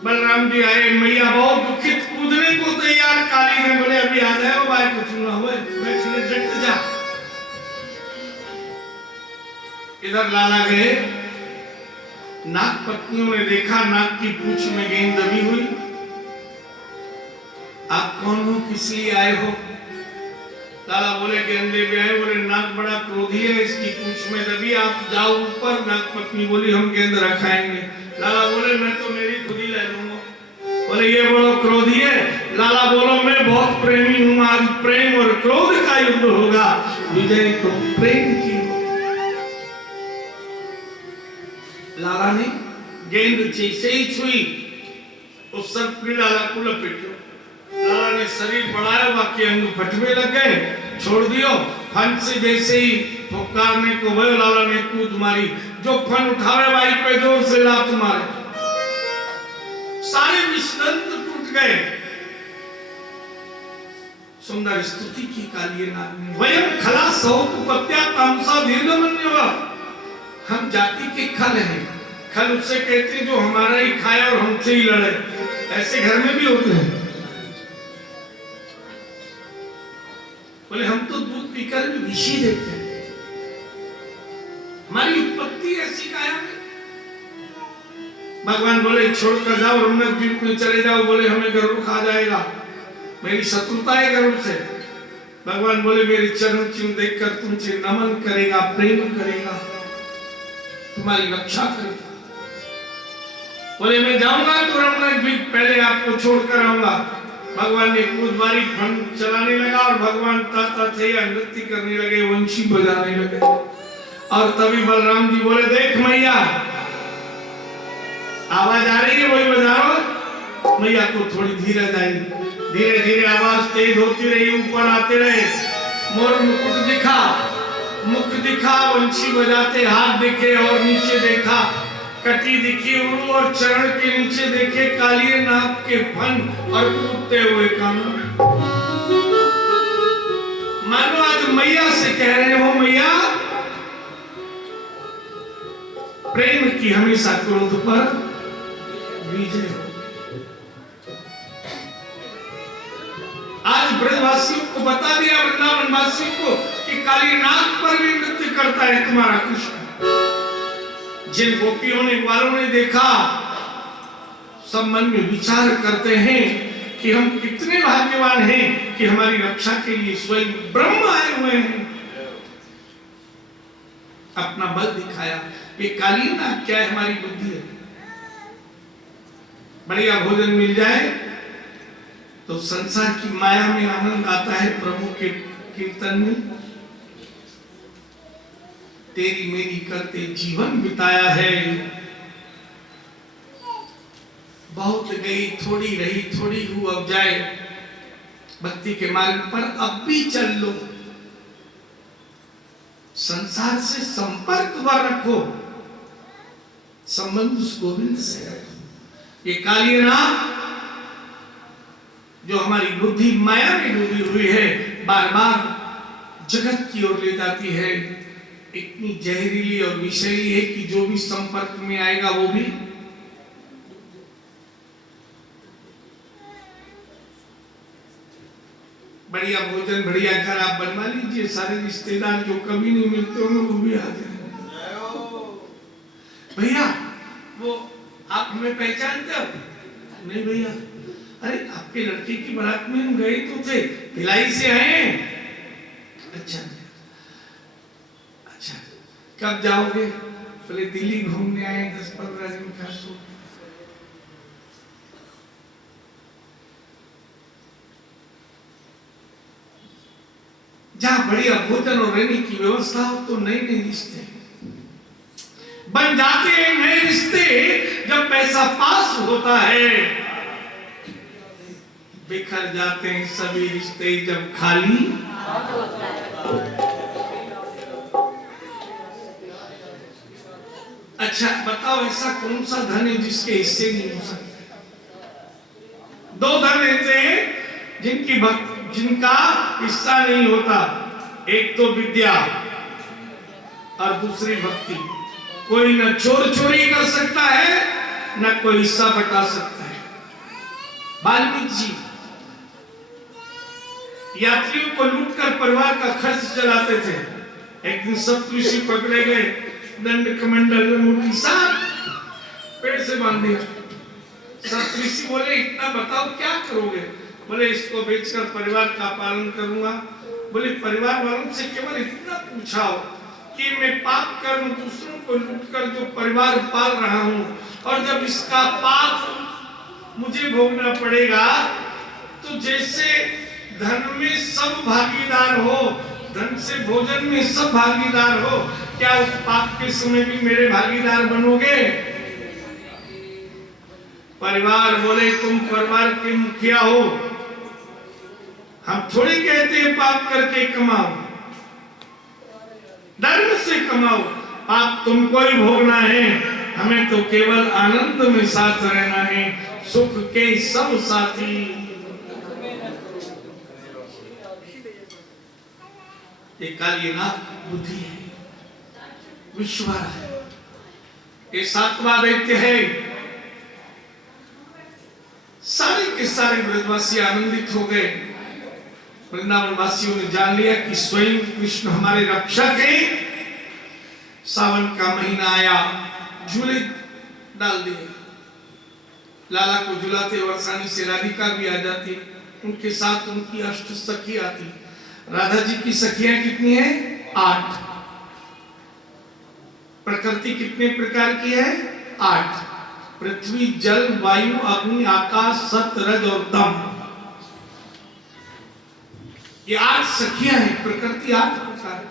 बलराम जी आए, मैया बहुत दुखित, कूदने को तैयार। काली ने बोले अभी आ जाए भाई, कुछ ना हुए, बैठने डट जा। इधर लाला गए, नाग पत्नियों ने देखा नाग की पूंछ में गेंद दबी हुई। आप कौन हो, किस लिए आए हो? लाला बोले गेंद ले आए। बोले नाग बड़ा क्रोधी है, इसकी पूंछ में दबी, आप जाओ ऊपर। नाग पत्नी बोली हम गेंद रखाएंगे। लाला बोले मैं तो मेरी खुद ही ले लूंगा। बोले ये बड़ा क्रोधी है। लाला बोलो मैं बहुत प्रेमी हूं, आज प्रेम और क्रोध का युद्ध होगा, विजय तो प्रेम की। लाला ने गेंद जैसे ही छुई उस सर्प ने लाला को लपेटो। लाला ने शरीर बढ़ाया, बाकी अंग फटने लग गए, छोड़ दियो। फन से जैसे ही फुफकारने को भयो, लाला ने कूद मारी। जो फन उठावे भाई पे जोर से लात मारे, सारे विषदंत टूट गए। सुंदर स्तुति की कालिये नाग ने, वयम खला सौपत्या तामसा दीर्घमन्यवा, हम जाति के खल हैं। खल उससे कहते जो हमारा ही खाए और हमसे ही लड़े, ऐसे घर में भी होते हैं। बोले हम तो दूध पीकर भी विषी देते हैं, हमारी उत्पत्ति ऐसी काया में। भगवान बोले छोड़कर जाओ, रमणक द्वीप में चले जाओ। बोले हमें गरुड़ खा जाएगा, मेरी शत्रुता है गरुड़ से। भगवान बोले मेरे चरण चिन्ह देखकर तुमसे नमन करेगा, प्रेम करेगा, तुम्हारी रक्षा करेगा। बोले मैं जाऊंगा तो रमणक द्वीप पहले आपको छोड़कर आऊंगा। भगवान ने कूद मारी, फन चलाने लगा और भगवान ताता थे नृत्य करने लगे, वंशी बजाने लगे। और तभी बलराम जी बोले देख मैया आवाज आ रही है, वही बजाओ। मैया को थोड़ी धीरज आई, धीरे धीरे आवाज तेज होती रही, ऊपर आते रहे। मोर मुकुट दिखा, मुख दिखा, वंशी बजाते हाथ दिखे और नीचे देखा कटी दिखी उड़ू और चरण के नीचे देखे कालिये नाग के फन और कूदते हुए कान। मानो आज मैया से कह रहे हो मैया प्रेम की हमेशा क्रोध पर विजय हो। आज ब्रजवासियों को बता दिया, वृंदावन वासियों को, कि काली नाग पर भी नृत्य करता है तुम्हारा कृष्ण। जिन गोपियों ने ग्वालों ने देखा, सब मन में विचार करते हैं कि हम कितने भाग्यवान हैं कि हमारी रक्षा के लिए स्वयं ब्रह्म आए हुए हैं। अपना बल दिखाया। ये काली नाग क्या है, हमारी बुद्धि है। बढ़िया भोजन मिल जाए तो संसार की माया में आनंद आता है, प्रभु के कीर्तन में। तेरी मेरी करते जीवन बिताया है, बहुत गई थोड़ी रही, थोड़ी हूं अब जाए। भक्ति के मार्ग पर अब भी चल लो, संसार से संपर्क वर रखो, संबंध उस गोविंद से रखो। ये काली नाग जो हमारी बुद्धि माया में डूबी हुई है, बार बार जगत की ओर ले जाती है, इतनी जहरीली और विषैली है कि जो भी संपर्क में आएगा वो भी बढ़िया भोजन, बढ़िया घर आप बनवा लीजिए। सारे रिश्तेदार जो कभी नहीं मिलते होंगे वो भी आ जाएंगे। भैया वो आप हमें पहचानते हो? नहीं भैया, अरे आपके लड़के की बारात में हम गए तो थे, भिलाई से आए हैं। अच्छा अच्छा, कब जाओगे? बोले दिल्ली घूमने आए 10-15 दिन का। सो जहां बढ़िया भोजन और रहने की व्यवस्था हो तो नए नए रिश्ते बन जाते हैं। नए रिश्ते जब पैसा पास होता है बिखर जाते हैं सभी रिश्ते जब खाली। अच्छा बताओ ऐसा कौन सा धन है जिसके हिस्से नहीं हो सकते? दो धन ऐसे हैं जिनका हिस्सा नहीं होता, एक तो विद्या और दूसरी भक्ति। कोई न चोर चोरी कर सकता है न कोई हिस्सा बटा सकता है। वाल्मीकि जी यात्रियों को लूटकर परिवार का खर्च चलाते थे। एक दिन सप्तऋषि पकड़े गए, दंड कमंडल मुट्ठी साथ पेड़ से बांध दिया। सप्तऋषि बोले इतना बताओ क्या करोगे? बोले इसको बेचकर परिवार का पालन करूंगा। बोले परिवार वालों से केवल इतना पूछाओ कि मैं पाप कर्म दूसरों को लूटकर जो परिवार पाल रहा हूं, और जब इसका पाप मुझे भोगना पड़ेगा तो जैसे धन में सब भागीदार हो, धन से भोजन में सब भागीदार हो, क्या उस पाप के समय भी मेरे भागीदार बनोगे? परिवार बोले तुम परिवार के मुखिया हो, हम थोड़ी कहते हैं पाप करके कमाओ, धर्म से कमाओ, पाप तुमको ही भोगना है, हमें तो केवल आनंद में साथ रहना है, सुख के सब साथी। ये कालीनाथ बुद्धि है, विश्वास है, ये सातवां दैत्य है। सारे के सारे ब्रजवासी आनंदित हो गए। वृंदावन वासियों ने जान लिया कि स्वयं कृष्ण हमारे रक्षक हैं। सावन का महीना आया, झूले डाल दिए। लाला को झुलाते वर्षानी से राधिका भी आ जाती, उनके साथ उनकी अष्ट सखी आती। राधा जी की सखियां कितनी है? 8। प्रकृति कितने प्रकार की है? 8। पृथ्वी, जल, वायु, अग्नि, आकाश, सत, रज और तम, ये 8 सखियां हैं। प्रकृति 8 प्रकार,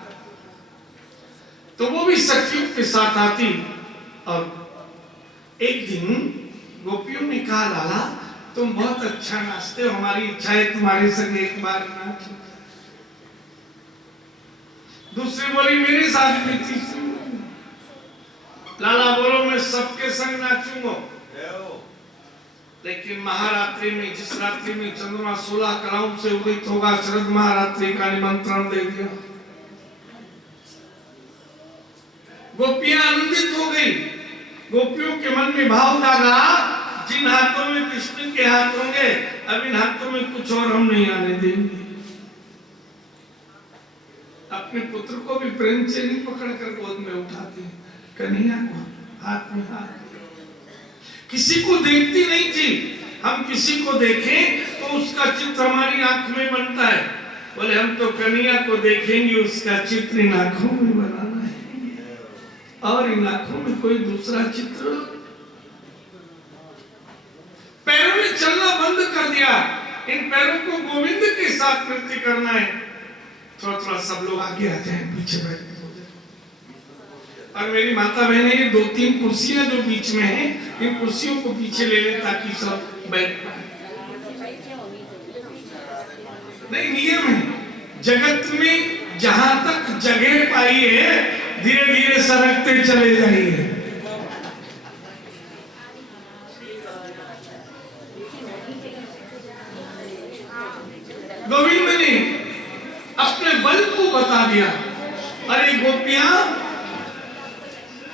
तो वो भी सखियों के साथ आती। और एक दिन गोपियों ने कहा लाला तुम बहुत अच्छा नाचते हो, हमारी इच्छा है तुम्हारे संग एक बार नाचो। दूसरी बोली मेरे साथ भी। तीसरी लाला बोलो मैं सबके संग नाचूंगा। लेकिन महारात्रि में, जिस रात्रि में चंद्रमा 16 कलाओं से उदित होगा, शरद महारात्रि का निमंत्रण दे दिया। गोपियां आनंदित हो गई। गोपियों के मन में भाव जागा, जिन हाथों में कृष्ण के हाथ होंगे, अब इन हाथों में कुछ और हम नहीं आने देंगे। अपने पुत्र को भी प्रेम से नहीं पकड़ कर गोद में उठाते हैं, कन्हैया को हाथ में हाथ। किसी को देखती नहीं थी, हम किसी को देखें तो उसका चित्र हमारी आंख में बनता है। बोले हम तो कन्हैया को देखेंगे, उसका चित्र इन आंखों में बनाना है, और इन आंखों में कोई दूसरा चित्र। पैरों ने चलना बंद कर दिया, इन पैरों को गोविंद के साथ नृत्य करना है। थोड़ा थोड़ा सब लोग आगे आ जाए, पीछे बैठ। और मेरी माता बहन, ये 2-3 कुर्सियां जो बीच में हैं, इन कुर्सियों को पीछे ले लें ताकि सब बैठ पाए। नहीं, नियम है जगत में, जहां तक जगह पाई है धीरे धीरे सरकते चले जाइए। गोविंद ने अपने बल को बता दिया। अरे गोपियां,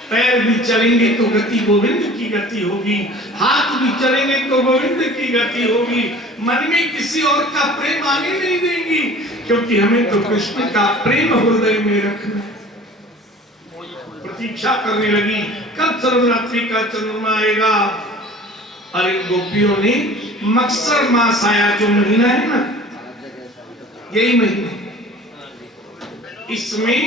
पैर भी चलेंगे तो गति गोविंद की गति होगी, हाथ भी चलेंगे तो गोविंद की गति होगी। मन में किसी और का प्रेम आने नहीं देंगी, क्योंकि हमें तो कृष्ण का प्रेम हृदय में रखना है। प्रतीक्षा करने लगी कब सर्वरात्रि का चंद्रमा आएगा। और इन गोपियों ने मक्सर मास आया, जो महीना है ना, यही महीना, इसमें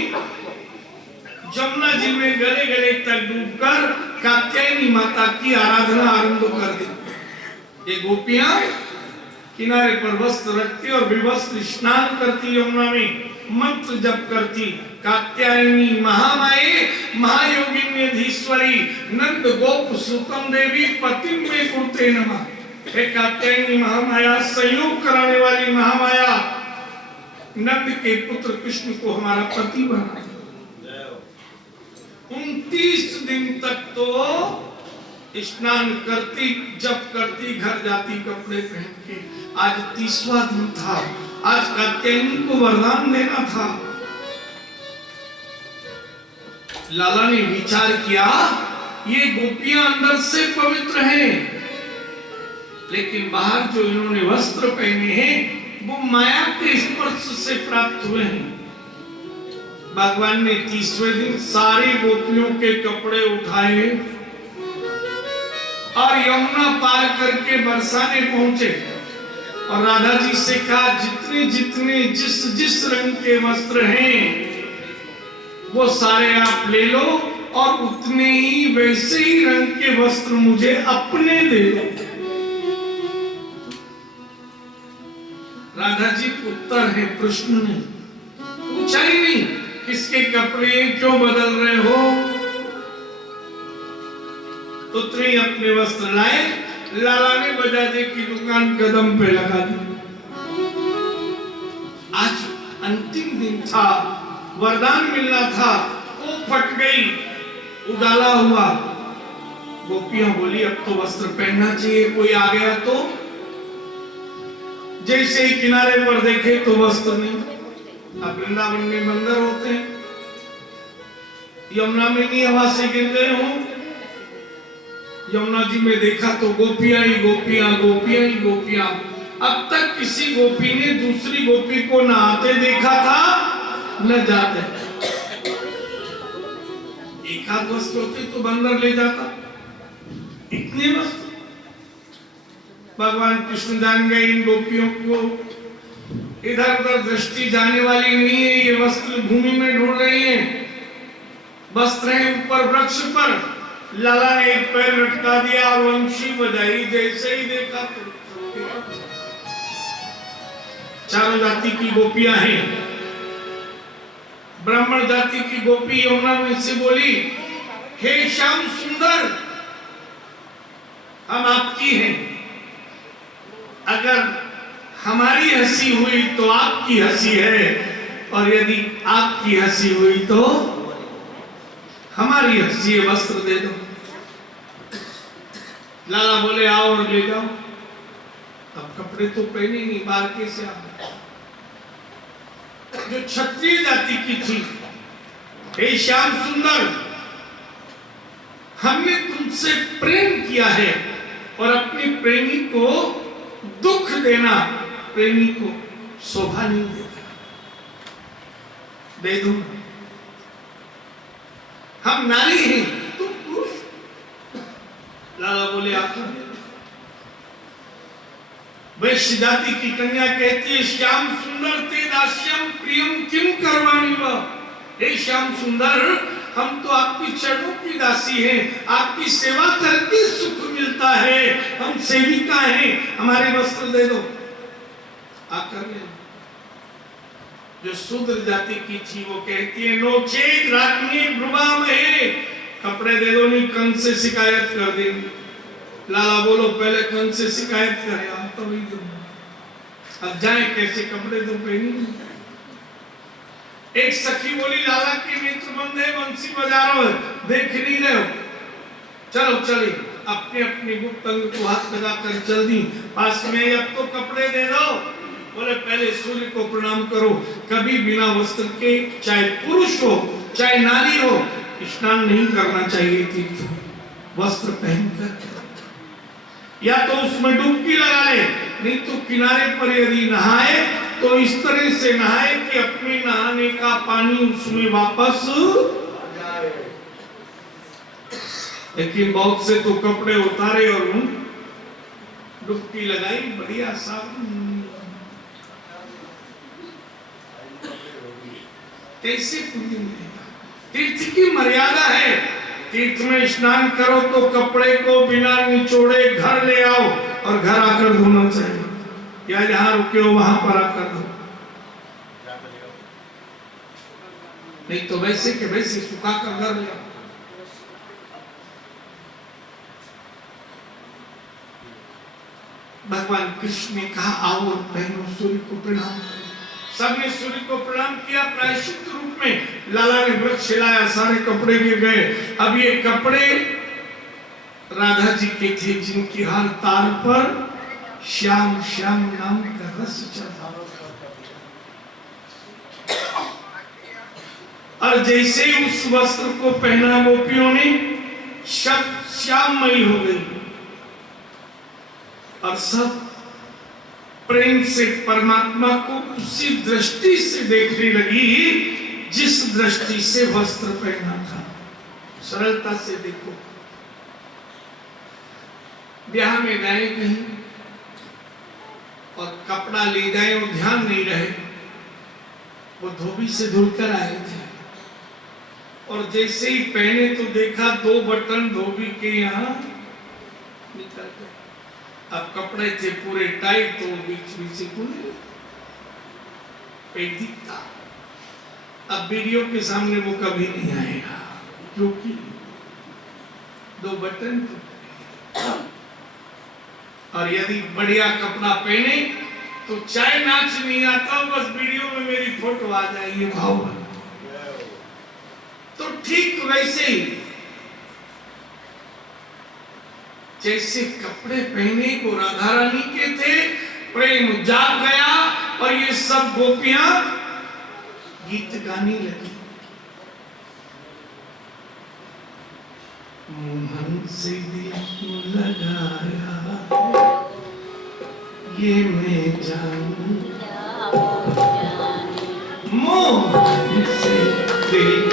जमुना जी में गले गले तक डूबकर कात्यायनी माता की आराधना आरंभ कर दी। ये गोपियां किनारे पर वस्त्र रखती और विवस्त्र स्नान करती, यमुना में मंत्र जप करती। कात्यायनी महामाये महायोगिन्यधीश्वरी नंद गोप सुतम देवी पतिम में कुर्ते नमः। एक कात्यायनी महामाया, संयोग कराने वाली महामाया नंद के पुत्र कृष्ण को हमारा पति बना। 29 दिन तक तो स्नान करती, जप करती, घर जाती कपड़े पहन के। आज 30वां दिन था, आज कात्यायनी को वरदान देना था। लाला ने विचार किया ये गोपियां अंदर से पवित्र हैं, लेकिन बाहर जो इन्होंने वस्त्र पहने हैं वो माया के स्पर्श से प्राप्त हुए हैं। भगवान ने 30वें दिन सारी गोपियों के कपड़े उठाए और यमुना पार करके बरसाने पहुंचे और राधा जी से कहा जितने जितने जिस जिस रंग के वस्त्र हैं वो सारे आप ले लो और उतने ही वैसे ही रंग के वस्त्र मुझे अपने दे दो। राधा जी उत्तर है, प्रश्न नहीं पूछा ही नहीं किसके कपड़े क्यों बदल रहे हो। उतने ही अपने वस्त्र लाए, लाला ने बजाजे की दुकान कदम पे लगा दी। आज अंतिम दिन था, वरदान मिलना था, वो फट गई, उडाला हुआ। गोपियां बोली अब तो वस्त्र पहनना चाहिए, कोई आ गया तो। जैसे ही किनारे पर देखे तो वस्त्र नहीं। अब वृंदावन में बंदर होते हैं, यमुना में नहीं हवा से गिर गए हो। यमुना जी में देखा तो गोपियां ही गोपियां, गोपियां ही गोपियां। अब तक किसी गोपी ने दूसरी गोपी को नहाते देखा था न जाते। एक आध वस्त्र होते तो बंदर ले जाता, इतने वस्त्र। भगवान कृष्ण जान गए इन गोपियों को, इधर उधर दृष्टि जाने वाली नहीं है, ये वस्त्र भूमि में ढूंढ रही हैं। वस्त्र है ऊपर वृक्ष पर, लाला ने एक पैर लटका दिया और वंशी बजाई। जैसे ही देखा तो चारों जाति की गोपियां हैं। ब्राह्मण जाति की गोपी यमुना में से बोली, हे श्याम सुंदर, हम आपकी हैं। अगर हमारी हंसी हुई तो आपकी हंसी है, और यदि आपकी हंसी हुई तो हमारी हंसी है, वस्त्र दे दो। लाला बोले आओ और ले जाओ। अब कपड़े तो पहने नहीं, बाहर कैसे आ? जो क्षत्रिय जाति की थी, हे श्याम सुंदर, हमने तुमसे प्रेम किया है और अपने प्रेमी को दुख देना प्रेमी को शोभा नहीं देता, दे दो। हम नारी हैं, तुम पुरुष। लाला बोले आकर। वैश्य जाति की कन्या कहती है, श्याम सुंदर ते दास्यम प्रियम किम करवाणी वा। हे श्याम सुंदर, हम तो आपकी चरणों की दासी हैं, आपकी सेवा करके सुख मिलता है, हम सेविका हैं, हमारे वस्त्र दे दो। आकर ले। जो शूद्र जाति की थी वो कहती है, नोचेत राखनी ब्रुवामहे, कपड़े दे दो नहीं कंस से शिकायत कर देंगे। लाला बोलो पहले कंस से शिकायत करे, आप तो वही दो। अब जाए कैसे, कपड़े तो पहनी। एक सखी बोली, लाला के नेत्र बंद है, बंसी बजा रहे हो, देख नहीं रहे हो, चलो चले। अपने अपने गुप्त अंग को हाथ लगाकर चल दी पास में। अब तो कपड़े दे दो। बोले पहले सूर्य को प्रणाम करो। कभी बिना वस्त्र के, चाहे पुरुष हो चाहे नारी हो, स्नान नहीं करना चाहिए तीर्थ में, वस्त्र पहनकर। या तो उसमें डुबकी लगा ले, नहीं तो किनारे पर यदि नहाए तो इस तरह से नहाए कि अपने नहाने का पानी उसमें वापस जाए। लेकिन बहुत से तो कपड़े उतारे और डुबकी लगाई, बढ़िया साबुन। कैसे पुण्य मिलेगा? तीर्थ की मर्यादा है। तीर्थ में स्नान करो तो कपड़े को बिना निचोड़े घर ले आओ और घर आकर धोना चाहिए, या जहां रुके हो वहां पर आकर धो। नहीं तो वैसे के वैसे सुखा कर घर ले आओ। भगवान कृष्ण ने कहा आओ और बहनों सूर्य को प्रणाम करो। सबने सूर्य को प्रणाम किया प्रायश्चित रूप में। लाला ने वृक्ष हिलाया, सारे कपड़े गिर गए। अब ये कपड़े राधा जी के थे जिनकी हर तार पर श्याम श्याम नाम का रस चढ़ा। और जैसे ही उस वस्त्र को पहना गोपियों ने, सब श्याममयी हो गई और सब प्रेम से परमात्मा को उसी दृष्टि से देखने लगी जिस दृष्टि से वस्त्र पहना था। सरलता से देखो, ब्याह में गए कहीं और कपड़ा ले जाए और ध्यान नहीं रहे, वो धोबी से धुलकर आए थे और जैसे ही पहने तो देखा 2 बटन धोबी के यहाँ निकल गए। अब कपड़े थे पूरे टाइट तो बीच बीच से खुले, पेट दिखता। अब वीडियो के सामने वो कभी नहीं आएगा क्योंकि 2 बटन तो। और यदि बढ़िया कपड़ा पहने तो चाहे नाच नहीं आता, बस वीडियो में मेरी फोटो आ जाएगी भाव बना। तो ठीक वैसे ही जैसे कपड़े पहने वो राधा रानी के थे, प्रेम जाग गया और ये सब गोपियां गीत गाने लगी। मोहन से दिल लगाया ये मैं जानूं, मोहन से दिल